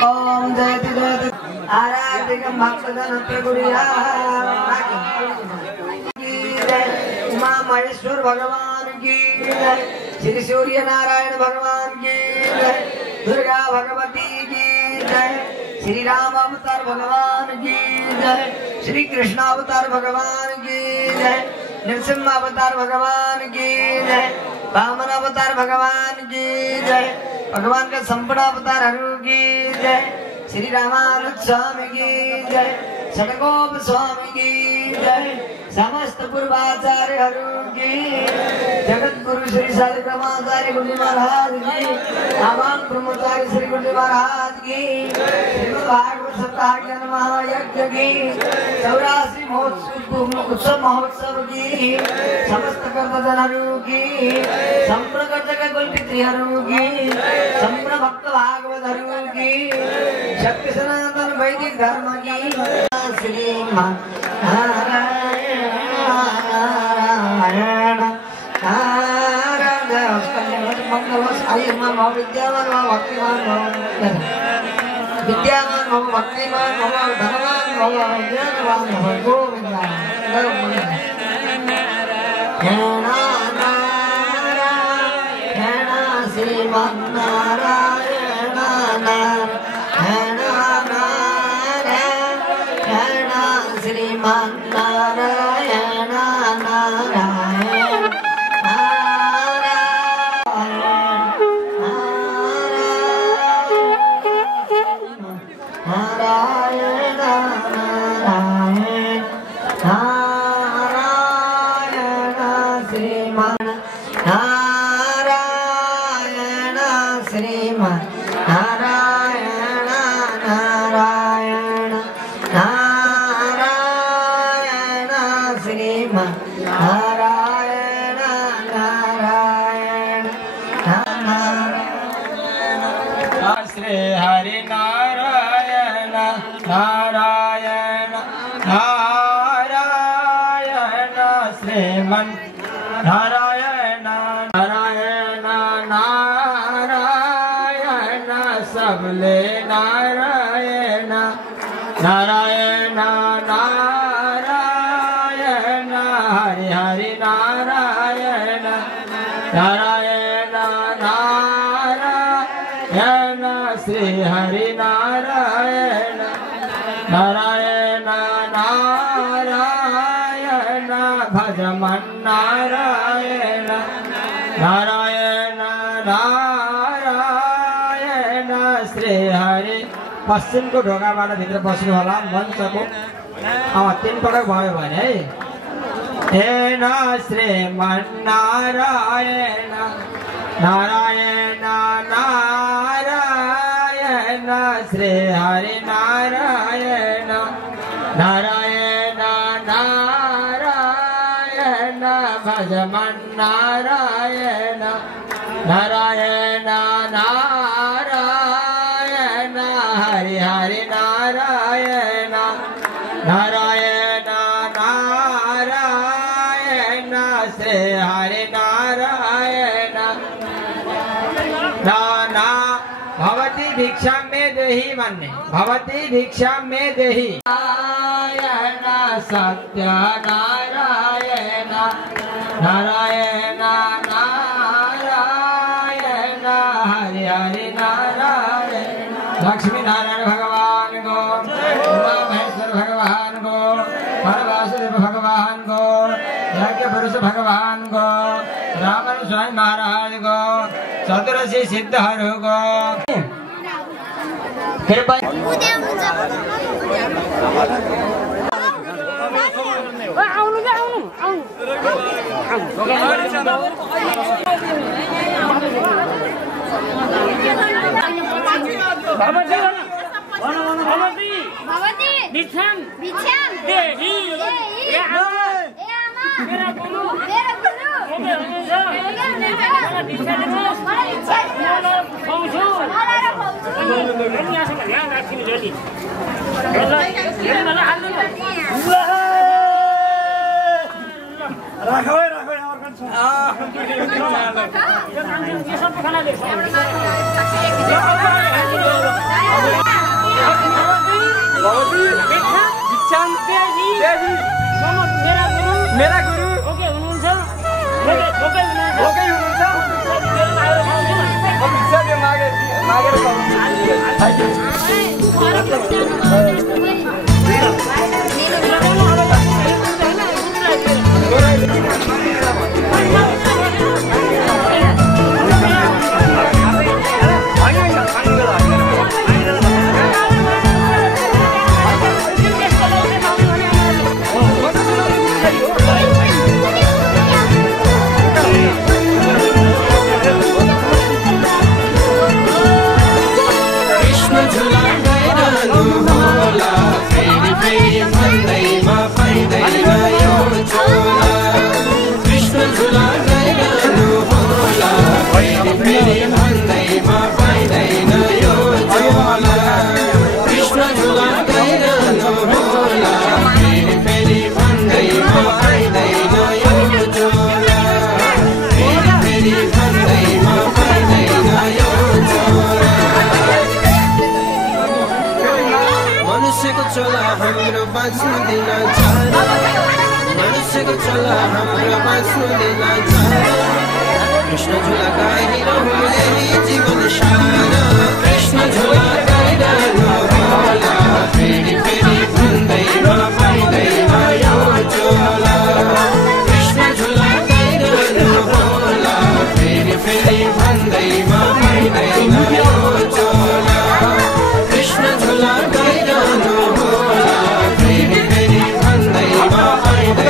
ओम जयति जयति आराधिकं भक्तजन प्रभुरिया उमा महेश्वर भगवान की जय श्री सूर्य नारायण भगवान की जय दुर्गा भगवती की जय श्री राम अवतार भगवान की जय श्री कृष्ण अवतार भगवान की जय नरसिंह अवतार भगवान की जय वामन अवतार भगवान की जय भगवान का संपूर्ण अवतार हरु की जय श्री रामानुज स्वामी की जय षडगोप स्वामी की जय समस्त पूर्वाचार्य हरु की जगत गुरु श्री साधु ब्रह्माचार्य गुरु महाराज की आवाम ब्रह्मचार्य श्री गुरु महाराज की श्रीमद् भागवत सप्ताह ज्ञान महायज्ञ की 84 उत्सव महोत्सव की समस्त कर्तजन हरु की संपूर्ण कर्तक कुलपित्री हरु की संपूर्ण भक्त भागवत हरु की शक्ति सनातन वैदिक धर्म की श्रीमान नारायण नारायण नारायण मंगलवश आयु मम विद्यावान मम भक्तिमान मम विद्यावान मम भक्तिमान मम धनवान मम ज्ञानवान मम गोविंद नारायण श्रीमान नारायण नारायण श्रीमान नारायण नारायण नारायण नारायण नारायण श्रीमान नारायण श्रीमान नारायण नारायण नारायण श्रीमान नारायण नारायण श्री हरि नारायण नारायण नारायण श्रीमन नारायण नारायण नारायण सबले नारायण नारायण नारायण हरि हरि नारायण नारायण नारायण श्री हरि नारायण नारायण नारायण भजमन नारायण नारायण नारायण श्री हरि पश्चिम को ढोकाबाट भित्र बस्नु होला मञ्चको 3 पटक भयो भने है हेन श्रीमन नारायण नारायण नारायण श्री हरि नारायण नारायण नारायण भजमन नारायण नारायण नारायण हरि हरि नारायण नारायण नारायण श्री हरि नारायण नाना भवती भिक्षा में देहि मन्ने भवती भिक्षा में देहि नारायण सत्य नारायण नारायण नारायण हरि हरि नारायण लक्ष्मी नारायण भगवान को उमा महेश्वर भगवान को परवासुदेव भगवान को यज्ञ पुरुष भगवान को रामन स्वामी महाराज को चतुर्दशी सिद्धहरू को कृपा मेरा गुरु ओके हुनुहुन्छ ओके हुनुहुन्छ म भिक्षा दे मागेर कृष्ण झूला गाइरहनु यही जीवन सारा कृष्ण झूला गाइरहनु होला फेरि फेरि भन्दैमा पाइँदैन यो झोला कृष्ण झूला गाइरहनु होला फेरि फेरि भन्दैमा पाइँदैन यो झोला कृष्ण झूला गाइरहनु होला फेरि फेरि भन्दैमा पाइँदैन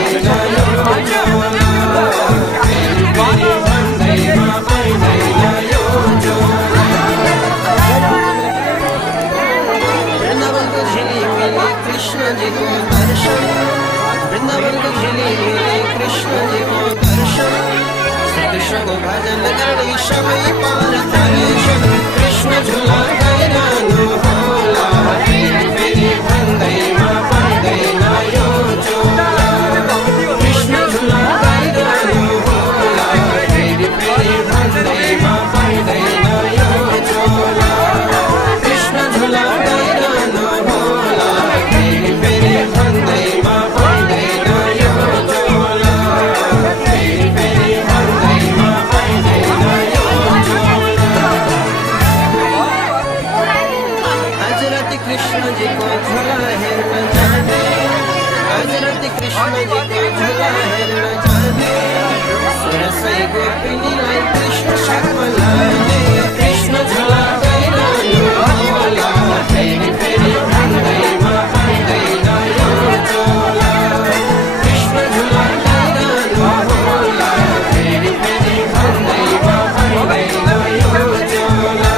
यो झोला कृष्ण जी को दर्शन वृंदावन को झिली कृष्ण जी को दर्शन श्री कृष्ण को भजन करने समय पार दर्शन कृष्ण झूला गाइरहनु होला फेरि फेरि भन्दैमा पाइँदैन यो झोला कृष्ण झूला गाइरहनु होला फेरि फेरि भन्दैमा पाइँदैन यो झोला कृष्ण झूला गाइरहनु होला फेरि फेरि भन्दैमा पाइँदैन यो झोला फेरि फेरि भन्दैमा पाइँदैन यो झोला आज राति कृष्ण जी को झोला हेर्न जाने आज राति कृष्ण जी को झोला हेर्न जाने सरसै गोपिनीलाई कृष्ण साथमा लाने कृष्ण झोला गाइरहनु होला फेरि फेरि भन्दैमा पाइँदैन यो झोला कृष्ण झोला गाइरहनु होला फेरि फेरि भन्दैमा पाइँदैन यो झोला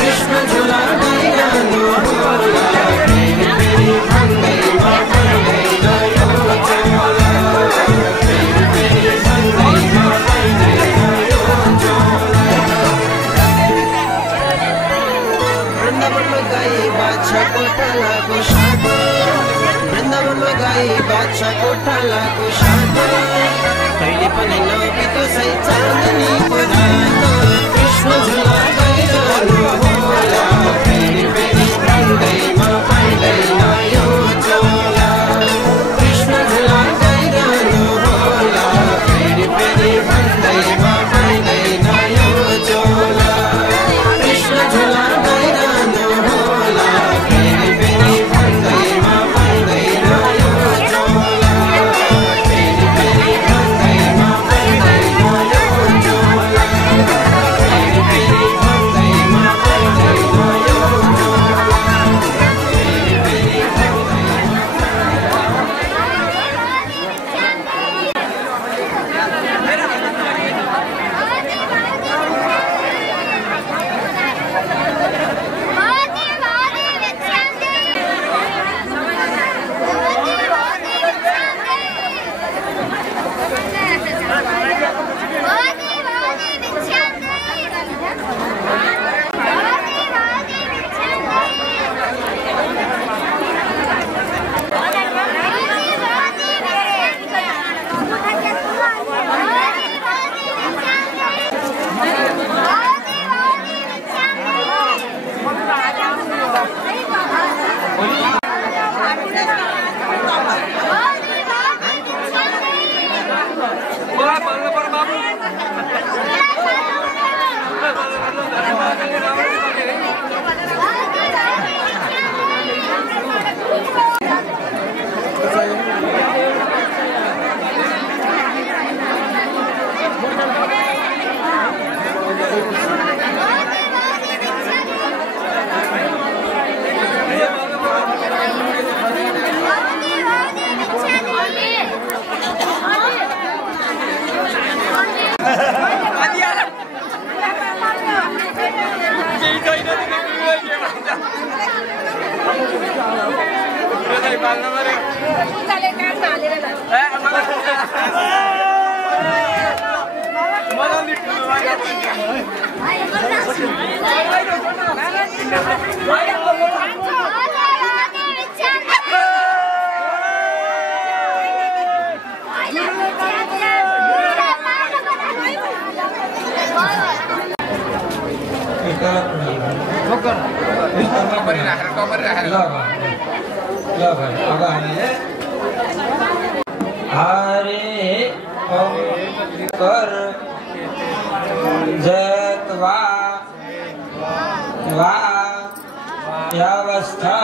कृष्ण झोला गाइरहनु होला फेरि फेरि भन्दैमा पाइँदैन यो झोला गोठालाको साथ वृन्दावनमा गई बादशाहको ठालाको साथ कहिले पनि नबितो सही चाँदनीको रात कृष्ण झुला गइरहनु होला फेरि फेरि भन्दैमा पाइँदैन यो चोला कृष्ण झुला गइरहनु होला फेरि फेरि भन्दैमा पाइँदैन यो चोला कृष्ण झुला गइरहनु होला फेरि फेरि भन्दैमा पाइँदैन यो चोला फेरि फेरि भन्दैमा पाइँदैन यो चोला फेरि फेरि भन्दैमा पाइँदैन यो चोला फेरि फेरि अब हामीले हरे कर जत्वा वा व्यवस्था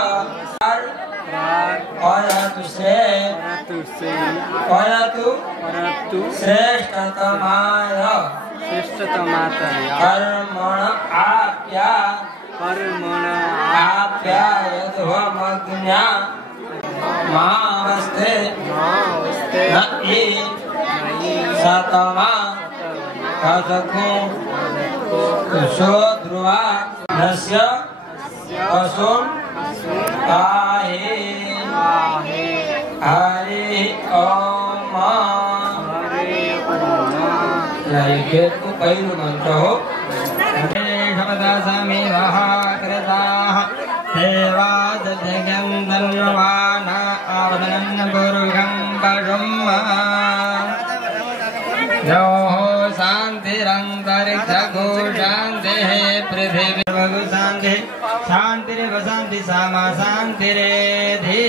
परतु श्रेष्ठतमाय कर्मण आप्यायध्वमग्न्या मामस्ते नई सतमा कथको कुशोध्रुवा नस्य असुन काहे हरि ओम लाइकेको पहिलो मन्त्र हो शब्दसमि वहाकृताः देवा दध्यं धन्वाना आवदनं पुरुषं पशुम् यो शान्तिरन्तरिक्षगो शान्तिः पृथिवी शान्तिः शान्तिरेव शान्ति सामा शान्तिरेधि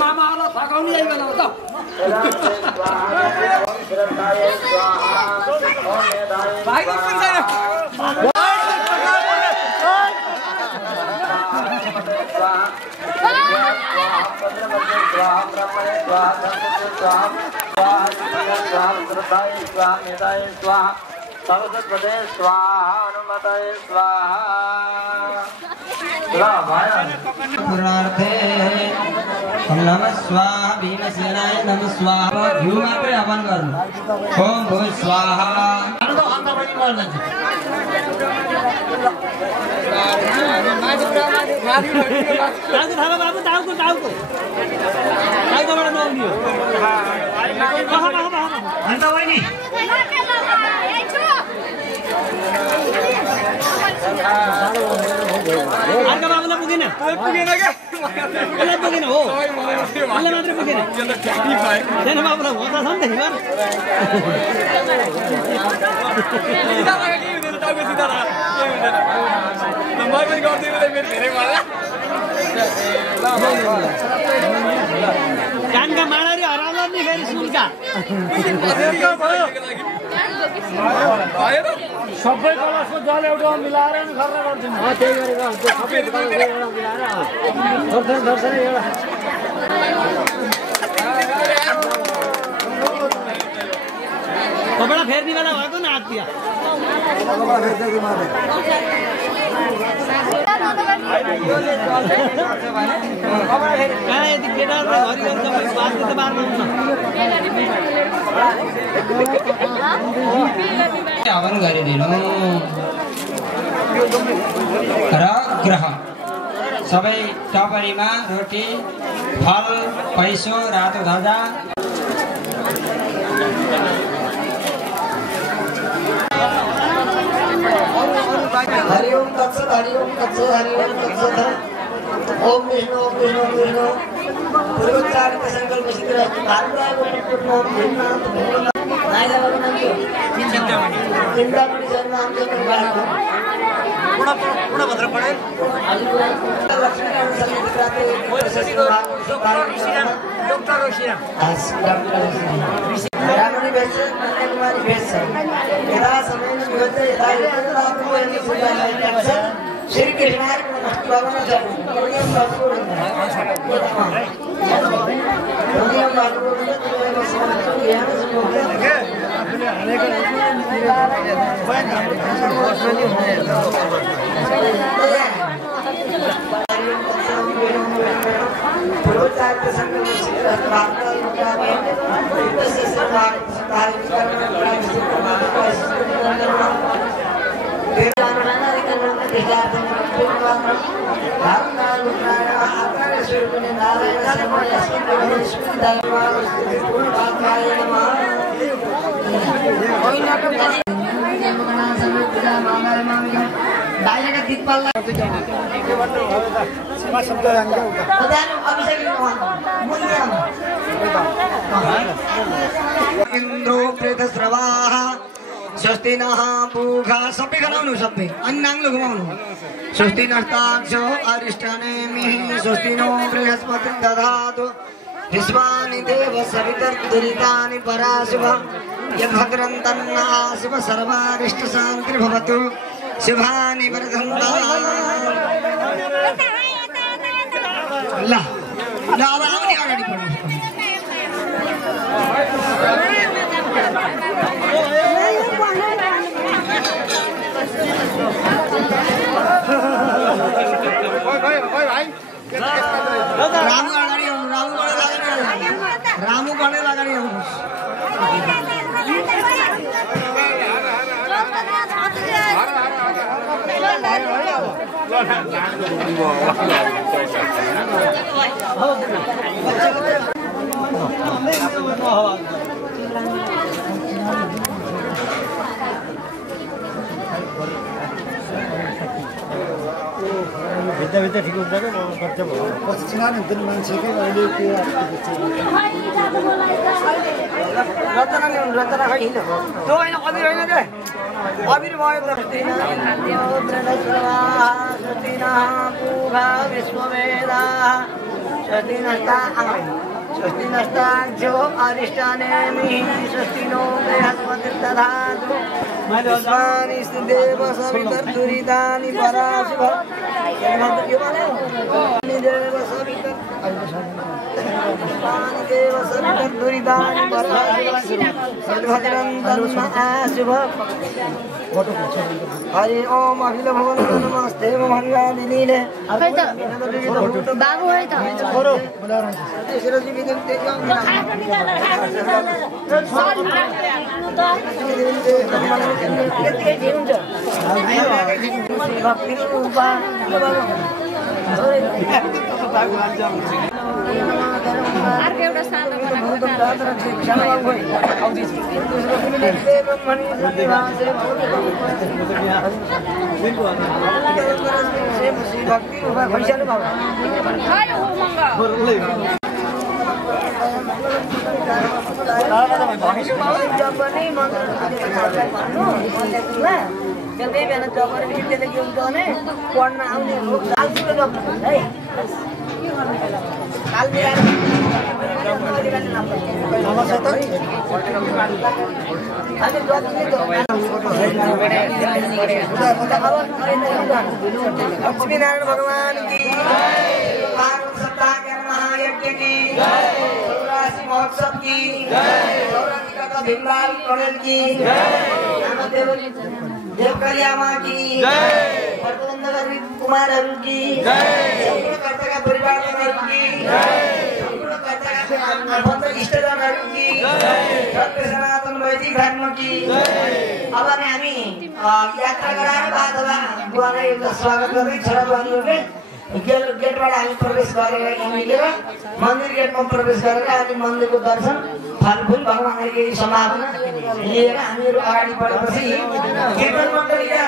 मामाहरूलाई थकाउने आइगन त सरस्वती स्वाहा हनुमते स्वाहा पुरार्थे ओम नमः स्वाहा भीमसेनाय नमः स्वाहा घिउ मात्रै हवन गर्नु ओम भू स्वाहा अर्का बाबुलाई पुगेन पुगेन क्या पुगेन हो उसलाई मात्रै पुगेन सानो बाबुलाई होता छ नि त कानका माडरी हराउला नि फेरि सुनका सबै कलशको जल एउटा मिलाएर नि खर्च गर्छौँ त्यही गरेर सबै कलशको एउटा मिलाएर दर्शन एउटा कपडा फेर्ने बेला भएको न हाततिर यति केटाहरू घरि घरि सबै बाँच्ने त बार्नु हुन्छ हवन गरिदिनु र ग्रह सबै टपरीमा रोटी फल पैसो रातो ध्वजा हरि ओम तत्सत हरि ओम तत्सत हरि ओम तत्सत ओम विष्णु ओम विष्णु ओम विष्णु पूर्वोच्चारित संकल्प सिद्ध रहती भारताय ओम भीमनाथ नायदा बाबू नाम क्यों चिंतामणि सर नाम क्यों पूर्ण भद्र पड़े लक्ष्मीनारायण सर दिखाते डॉक्टर रोशिराम रामणी बेच कन्याकुमारी बेच यदा समय युवते यदा श्री कृष्ण बाबा ने पुण्यम बाबू इंद्रो प्रेतस्रवाः स्वस्ति नः पूषा सबै गराउनु सबै अन्नाङ्लो घुमाउनु स्वस्ति नस्ताक्षो अरिष्टनेमिः स्वस्ति नो बृहस्पति दधातु विश्वानि देव सवितर्दुरितानि पराशुभ यद्भद्रं तन्न आशुभ सर्वारिष्ट शान्तिर्भवतु शुभानि वर्धन्तु ल अब आउने अगाडि बढ्नु रामु अगाडि आउनु रामु गणेश अगाडि आउनु भित्र ठिक हुन्छ कि खर्च भयो पछि चुनाव हुन्छ नि मान्छेकै अहिले के रचना ल्याउनु रचना खै हिँड्नु त्यो होइन अबिर होइन रे अबिर भयो त विश्ववेदा स्वस्ति नस्ताक्षो अरिष्टानेमि स्वस्ति नो बृहस्पतिर्दधातु विश्वानि देव सवितर्दुरितानि पराशुभ देव सवितर्दुरितानि पराशुभ सद्भद्रन्तन्महाशुभ हरि ओम अखिल भगवन् नमस्ते भङ्गादिनीले बाबु है त अर्को एउटा सानो बेलुकै बिहान जब गरेर त्यसले के हुन्छ भने पढ्न आउने कालसित जब है काल मिलाएर लक्ष्मीनारायण भगवान की सप्ताह के महायज्ञ की चौरासी महोत्सव की भीमलाल पटेल की देवकलियामा की वर्तमान कुमारहरू की कर्ताका परिवारहरू की कर्ताका इष्टजनहरू की सनातन वैदिक धर्म की अब हामी यात्रा गराएर बाटोमा बुवालाई एउटा स्वागत गर्दै छोरा बुहारीहरूले गेटबाट हामी प्रवेश गरेर यहाँ मिलेर मन्दिर गेटमा प्रवेश गरेर हामी मन्दिरको दर्शन फलफुल भगवानको सम्भावना लिएर हामीहरू अगाडि बढेपछि कीर्तन मण्डलीका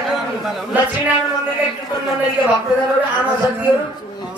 लक्ष्मीनारायण मन्दिरका कीर्तन मण्डलीका भक्तजनहरू आमा शक्तिहरू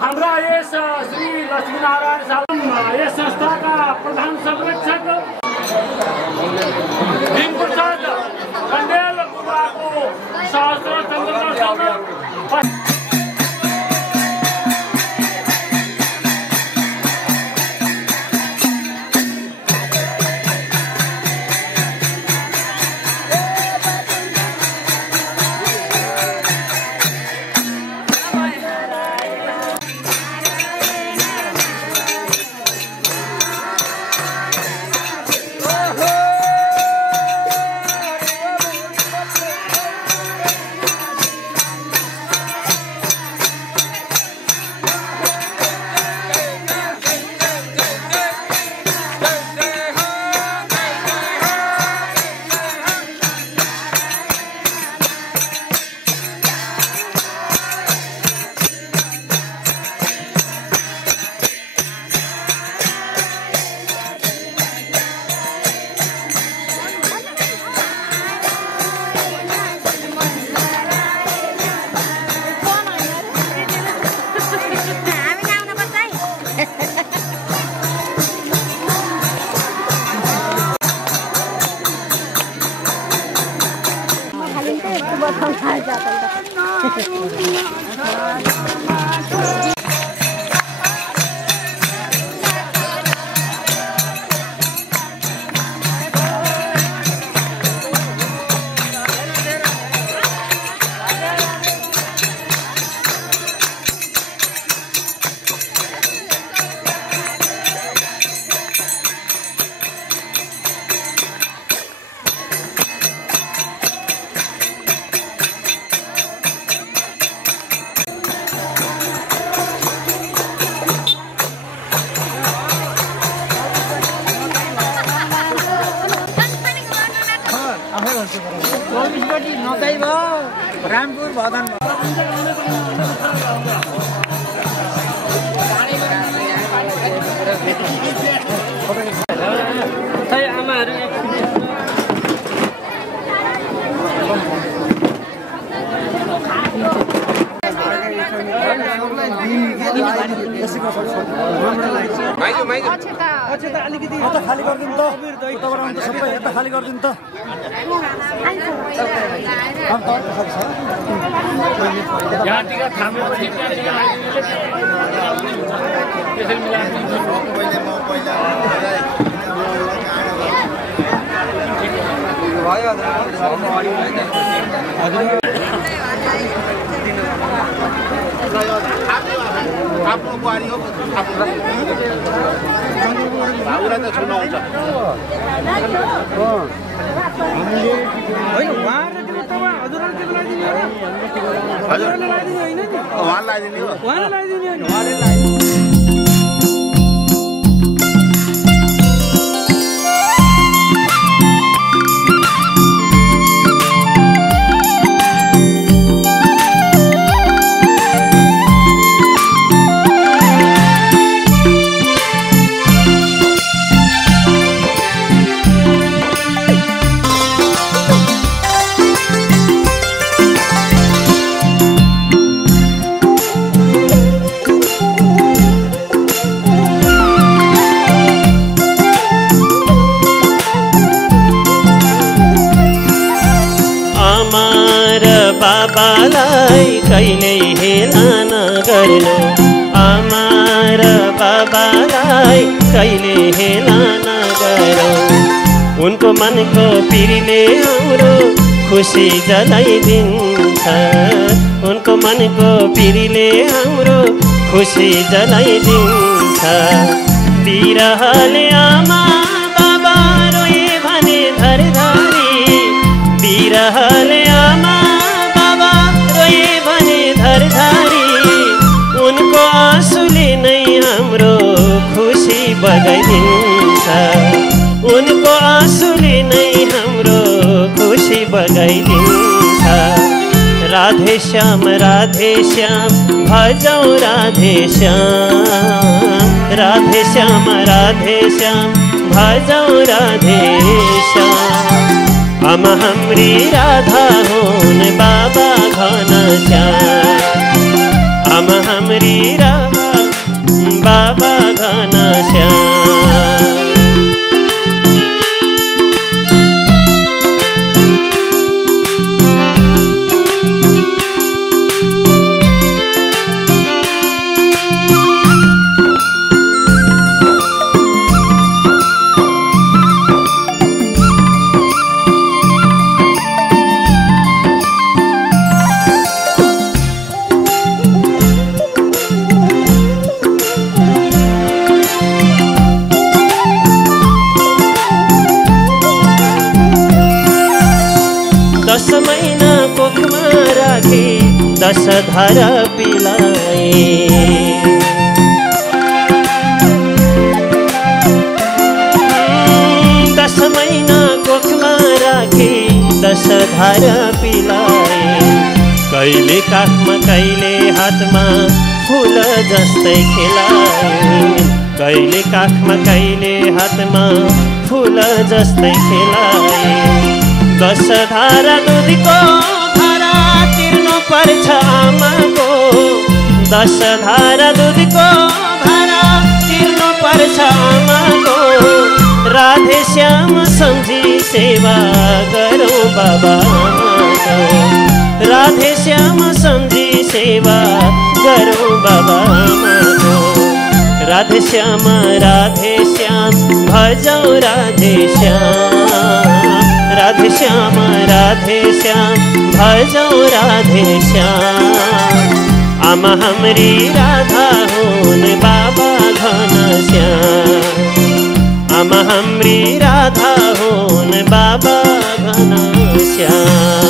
हाम्रा यस श्री लक्ष्मीनारायण साहब यस संस्थाका प्रधान संरक्षक भीमप्रसाद कण्डेल बुबाको सहस्त्र चन्द्रसँग रामपुर भदन अलिकति यता खाली गरिदिनु त उताबाट आउनु त सबै यता खाली गरिदिनु त आफ्नो बुहारी हो भाउरा त छुन आउँछ उहाँ लगाइदिने हो बाबालाई कहिले हेला नगर्नु आमा र बाबालाई कहिले हेला नगरौ उनको मनको पिरले हाम्रो खुसी जलाइदिन्छ उनको मनको पिरले हाम्रो खुसी जलाइदिन्छ बिरहले आमा बाबा रोए भने धरधरी बिरहले आमा बाबा रोए भने धरधरी उनको आँसुले नै हाम्रो खुसी बगाइदिन्छ उनको आँसुले नै हाम्रो खुसी बगाइदिन्छ राधे श्याम भजौ राधे श्याम भजौ राधे श्याम हम हाम्री राधा हुन् बाबा घनश्याम हम हाम्री राधा बाबा घनश्याम दस धारा पिलाए 10 महिना कोखमा राखे 10 धारा पिलाए कहिले काखमा कहिले हातमा फूल जस्तै खेलाए कहिले काखमा कहिले हातमा फूल जस्तै खेलाए 10 धारा दुधको पर्छ आमाको 10 धारा दुधको भारा तिर्नु पर्छ आमाको राधे श्याम सम्झी सेवा गरौँ बाबा आमाको राधे श्याम सम्झी सेवा गरौँ बाबा आमाको राधे श्याम भजौ राधे श्याम भजौ राधे श्याम आमा हाम्री राधा हुन् बाबा घनश्याम आमा हाम्री राधा हुन् बाबा घनश्याम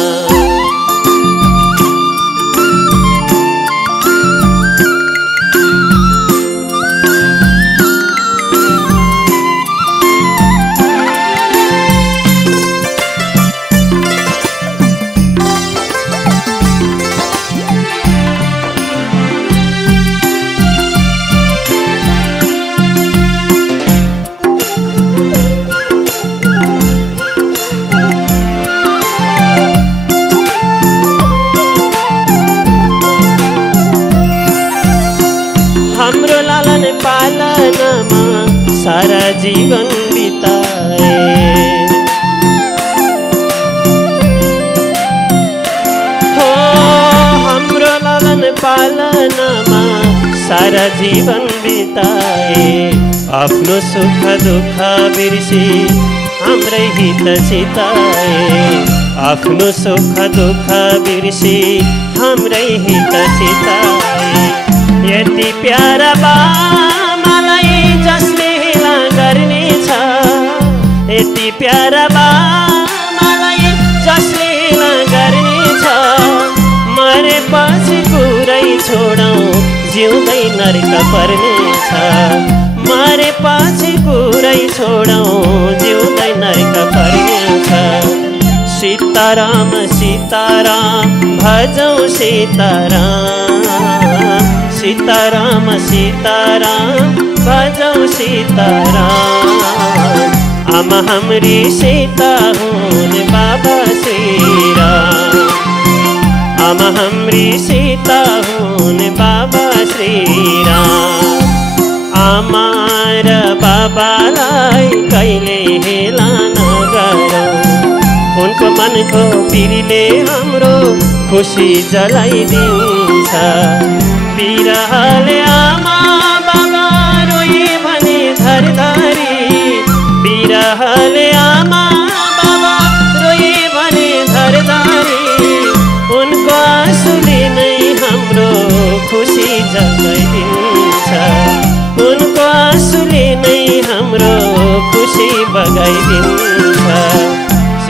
पालनमा सारा जीवन बिताए हो हाम्रो लालन पालनमा सारा जीवन बिताए आफ्नो सुख दुःख बिर्सी हाम्रै हित चिताए आफ्नो सुख दुःख बिर्सी हाम्रै हित चिताए यति प्यारा बामालाई जसले हेला गर्नेछ यति प्यारा बामालाई जसले हेला गर्नेछ मरेपछि पुरै छोडौँ जिउँदै नर्क पर्नेछ मरेपछि पुरै छोडौँ जिउँदै नर्क पर्नेछ सीताराम भजौ सीताराम भजौ सीताराम आमा हाम्री सीता हुन् बाबा श्रीराम आमा हाम्री सीता हुन् बाबा श्रीराम आमा र बाबालाई कहिले हेला नगरौ उनको मन उनको पिरले हाम्रो खुसी जलाइदिन्छ बिरहले आमा बाबा रोए भने धरधरी बिरहले आमा बाबा रोए भने धरधरी उनको आँसुले नै हाम्रो खुसी जगाइदिन्छ उनको आँसुले नै हाम्रो खुसी बगाइदिन्छ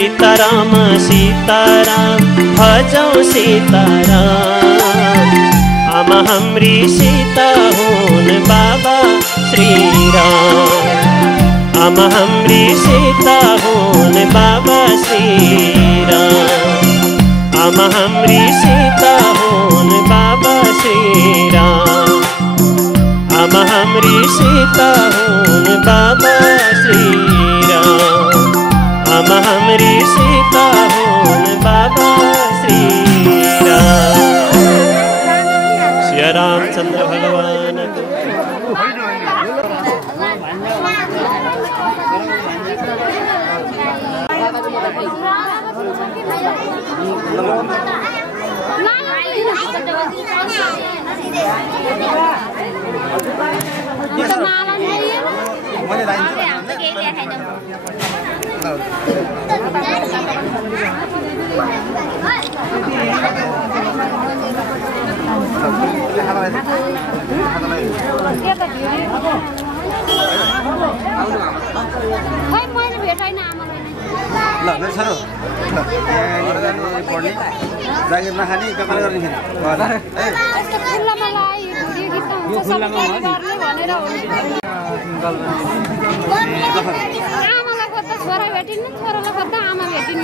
सीताराम सीताराम भजौँ सीताराम आमा हाम्री सीता हुन् बाबा श्रीराम आमा हाम्री सीता हुन् बाबा श्रीराम आमा हाम्री सीता हुन् बाबा श्रीराम आमा हाम्री सीता हुन् बाबा श्रीराम आमा हाम्री सीता हुन् बाबा श्रीराम श्री रामचंद्र भगवान जागिर नखाने कपाल गर्ने आमालाई खोज्दा छोरा भेटिन्न छोरालाई खोज्दा आमा भेटिन्न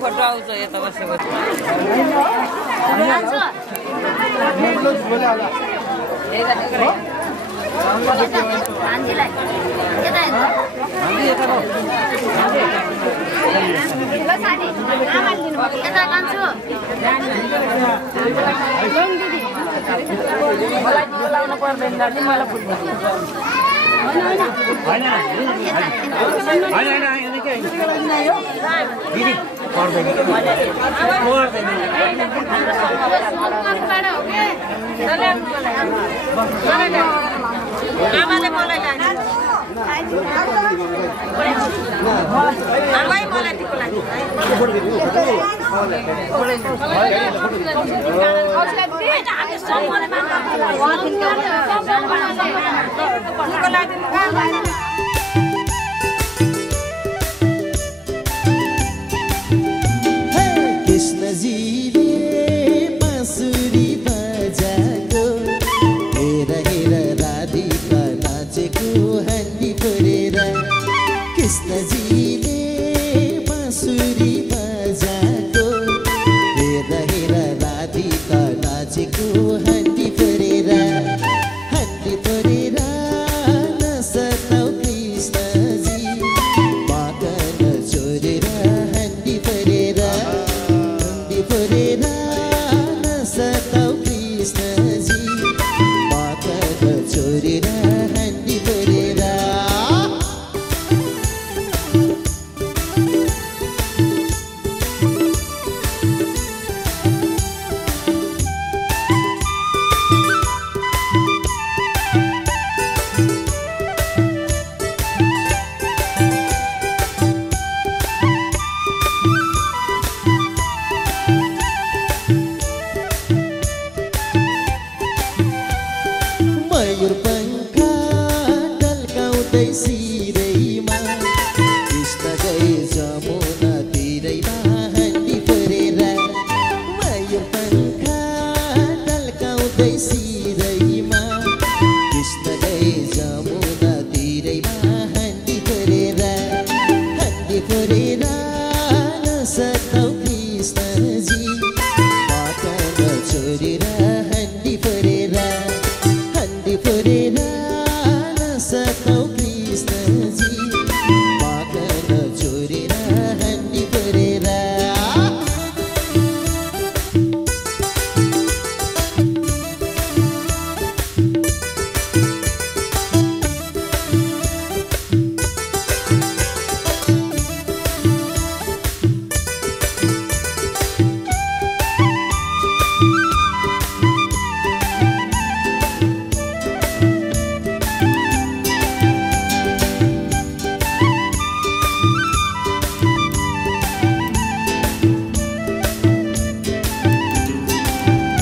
फोटो आउँछ यता बसेपछि मलाई बोलाउनु पर्दैन दाजु मलाई फुट्नु आमाले मलाई मलाई टिको लाग्यो कृष्णजीले बाँसुरी बजाएको हेर हेर राधिका नाचेको हाँडी फोरेर कृष्णजीले बाँसुरी बजाएको हेर हेर राधिका नाचेको हाँडी फोरेर नसताऊ कृष्णजी मगन छोडेर हाँडी फोरेर नसताऊ कृष्णजी मगन छोडेर हाँडी फोरेर मयूर पंखा ढल्काउँदै सिरैमा कृष्ण गए जमुना तिरैमा हाँडी फोरेर मयूर पंखा ढल्काउँदै सिरैमा कृष्ण गए जमुना तिरैमा हाँडी फोरेर नसताऊ कृष्णजी मगन छोडेर हाँडी फोरेर नसताऊ कृष्णजी मगन छोडेर हाँडी फोरेर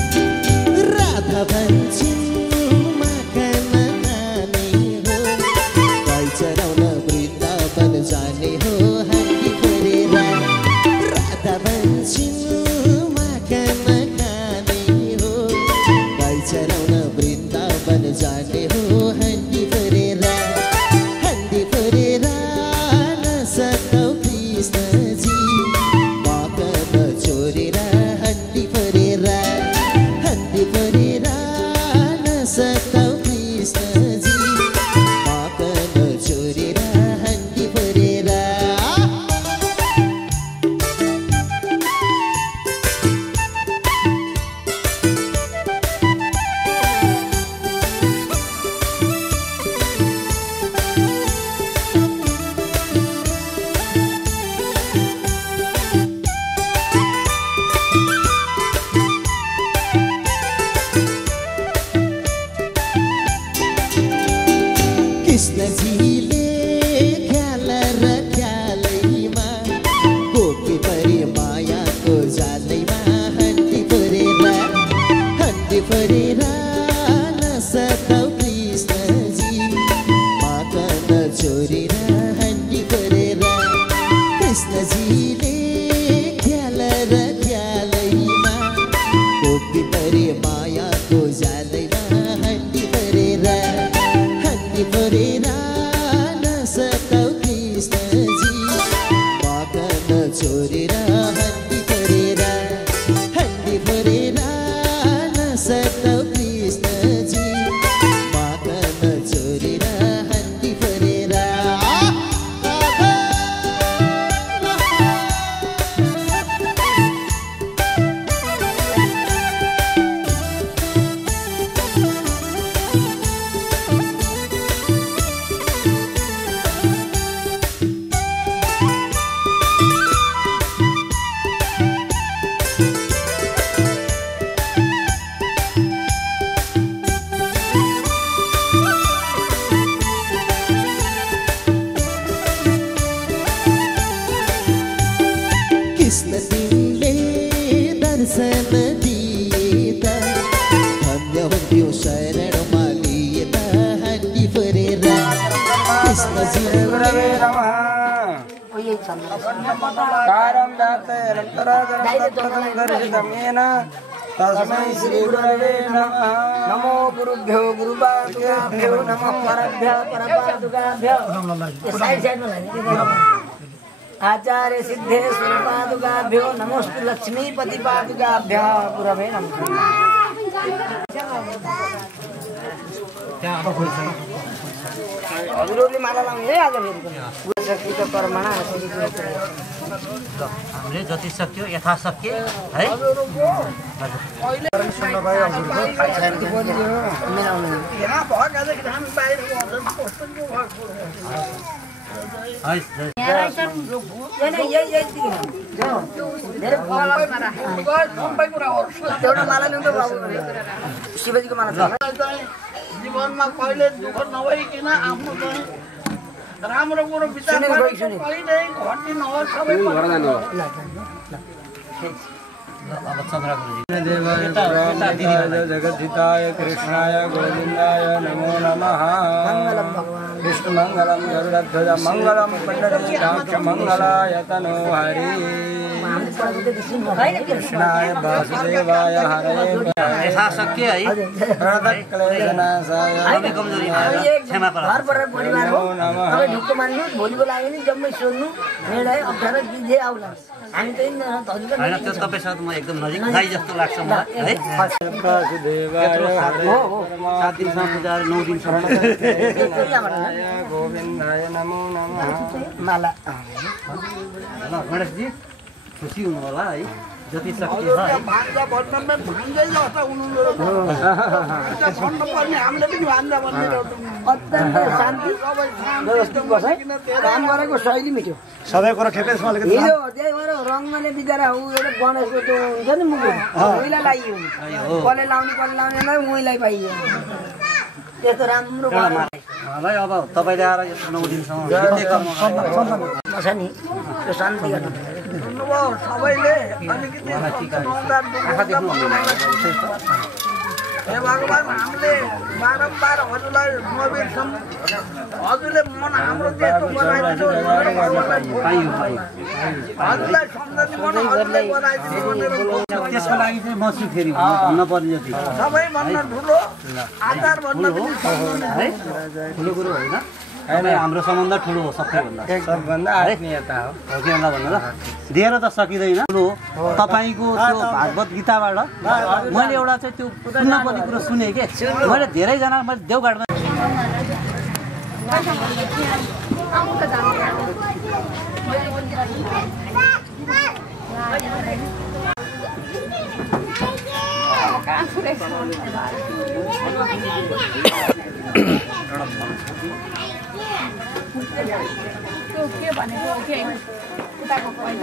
राधा भन्छन् माखन खाने हो गाई चराउन वृन्दावन जाने हो हाँडी फोरेर राधा भन्छन् माखन खाने हो गाई चराउन वृन्दावन जाने हो हाँडी फोरेर नसताऊ कृष्णजी मगन छोडेर हाँडी फोरेर नसताऊ कृष्णजी मगन छोडेर हाँडी फोरेर कृष्णजीले ख्याल र ख्यालैमा गोपी परी मायाको जालैमा हाँडी फोरेर नसताऊ कृष्णजी मगन छोडेर हाँडी फोरेर कृष्णजीले ख्याल र ख्यालैमा गोपी परी मायाको जालैमा हाँडी फोरेर नसताऊ कृष्णजी मगन छोडेर हाँडी फोरेर नसताऊ कृष्णजी मगन छोडेर हाँडी फोरेर कृष्ण तिमीले दर्शन दिएता धन्य हुन्थ्यो शरणमा लिएता हाँडी फरेर कृष्णजी गुरवे नमः कारं दर्शितमेन तस्मै श्री गुरवे नमः नमो गुरुभ्यो गुरुपादुकाभ्यो नमः परभ्यः परपादुकाभ्यो आचार्य सिद्धेश्वर पादुकाभ्यो नमोस्तु लक्ष्मीपति पादुकाभ्यः गुरवे नमः हजुरहरूले माला लाउने है आज फेरि शक्तिको कर्मणा हामीले जति सक्यो यथाशक्य है शिवजीको माला जीवनमा कहिले दुःख नभइकन आफ्नो राम्रो कुरो विचार कहिले घट्ने नहोस् सबै जगद्धिताय कृष्णाय गोविन्दाय नमो नमः विष्णुमङ्गलं गरुडध्वज मङ्गलं पुण्डरीकाक्ष मङ्गलाय तनोहरि कृष्णाय वासुदेवाय हरये यथाशक्य है प्रणतक्लेशनाशाय क्षमा परिवार हो तपाईँ ढुक्क मान्नु भोलिको लागि नि जम्मै सोध्नु निर्णय 18 जे आउला हामी त होइन त्यो तपाईँसँग म एकदम नजिक दाइ जस्तो लाग्छ मलाई है वासुदेवाय हो 7 दिनसम्म पूजा 9 दिनसम्म गोविन्दाय नमो नमः माला ल गणेशजी खुसी हुनु होला है जति सक्यो है भान्जा भन्नमा भान्जै जस्तो हुनुहुँदो रहेछ भन्नुपर्ने हामीले पनि भान्जा भन्ने अत्यन्त शान्ति व्यवस्थित बसाइ काम गरेको शैली मिठो सबै कुरा ठेकै छ अलिकति हिजो त्यही भएर रङ्गले बिचरा उ एउटा गणेशको त्यो हुन्छ नि मुकुट उहीलाई लाइयो कसले लाउने नै उहीलाई पाइयो त्यस्तो राम्रो भाइ अब तपाईँले आएर यस्तो 9 दिनसम्म छ नि त्यो शान्ति गर्नु सबैले अलिकति हे भगवान् हामीले बारम्बार हजुरलाई नबिर्सौँ हजुरले मन हाम्रो त्यस्तो बनाइदिनु हजुरलाई सम्झने मन हजुरलाई बनाइदिनु भनेर त्यसको लागि चाहिँ म छु फेरि भन्न पर्ने जति सबैभन्दा ठुलो आधार भन्न पनि है ठुलो कुरो होइन हाम्रो सम्बन्ध ठुलो हो सबभन्दा आत्मीयता हो कि होला भन्नु ल दिएर त सकिँदैन ठुलो तपाईँको त्यो भागवत गीताबाट मैले एउटा चाहिँ त्यो पुण्यपति कुरो सुने के मैले धेरैजना मैले देवघाटमा के भनेको के उताको होइन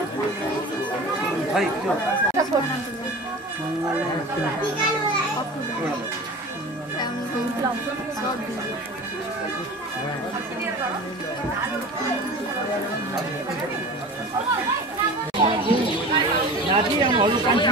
नाति हम अरू कान्छी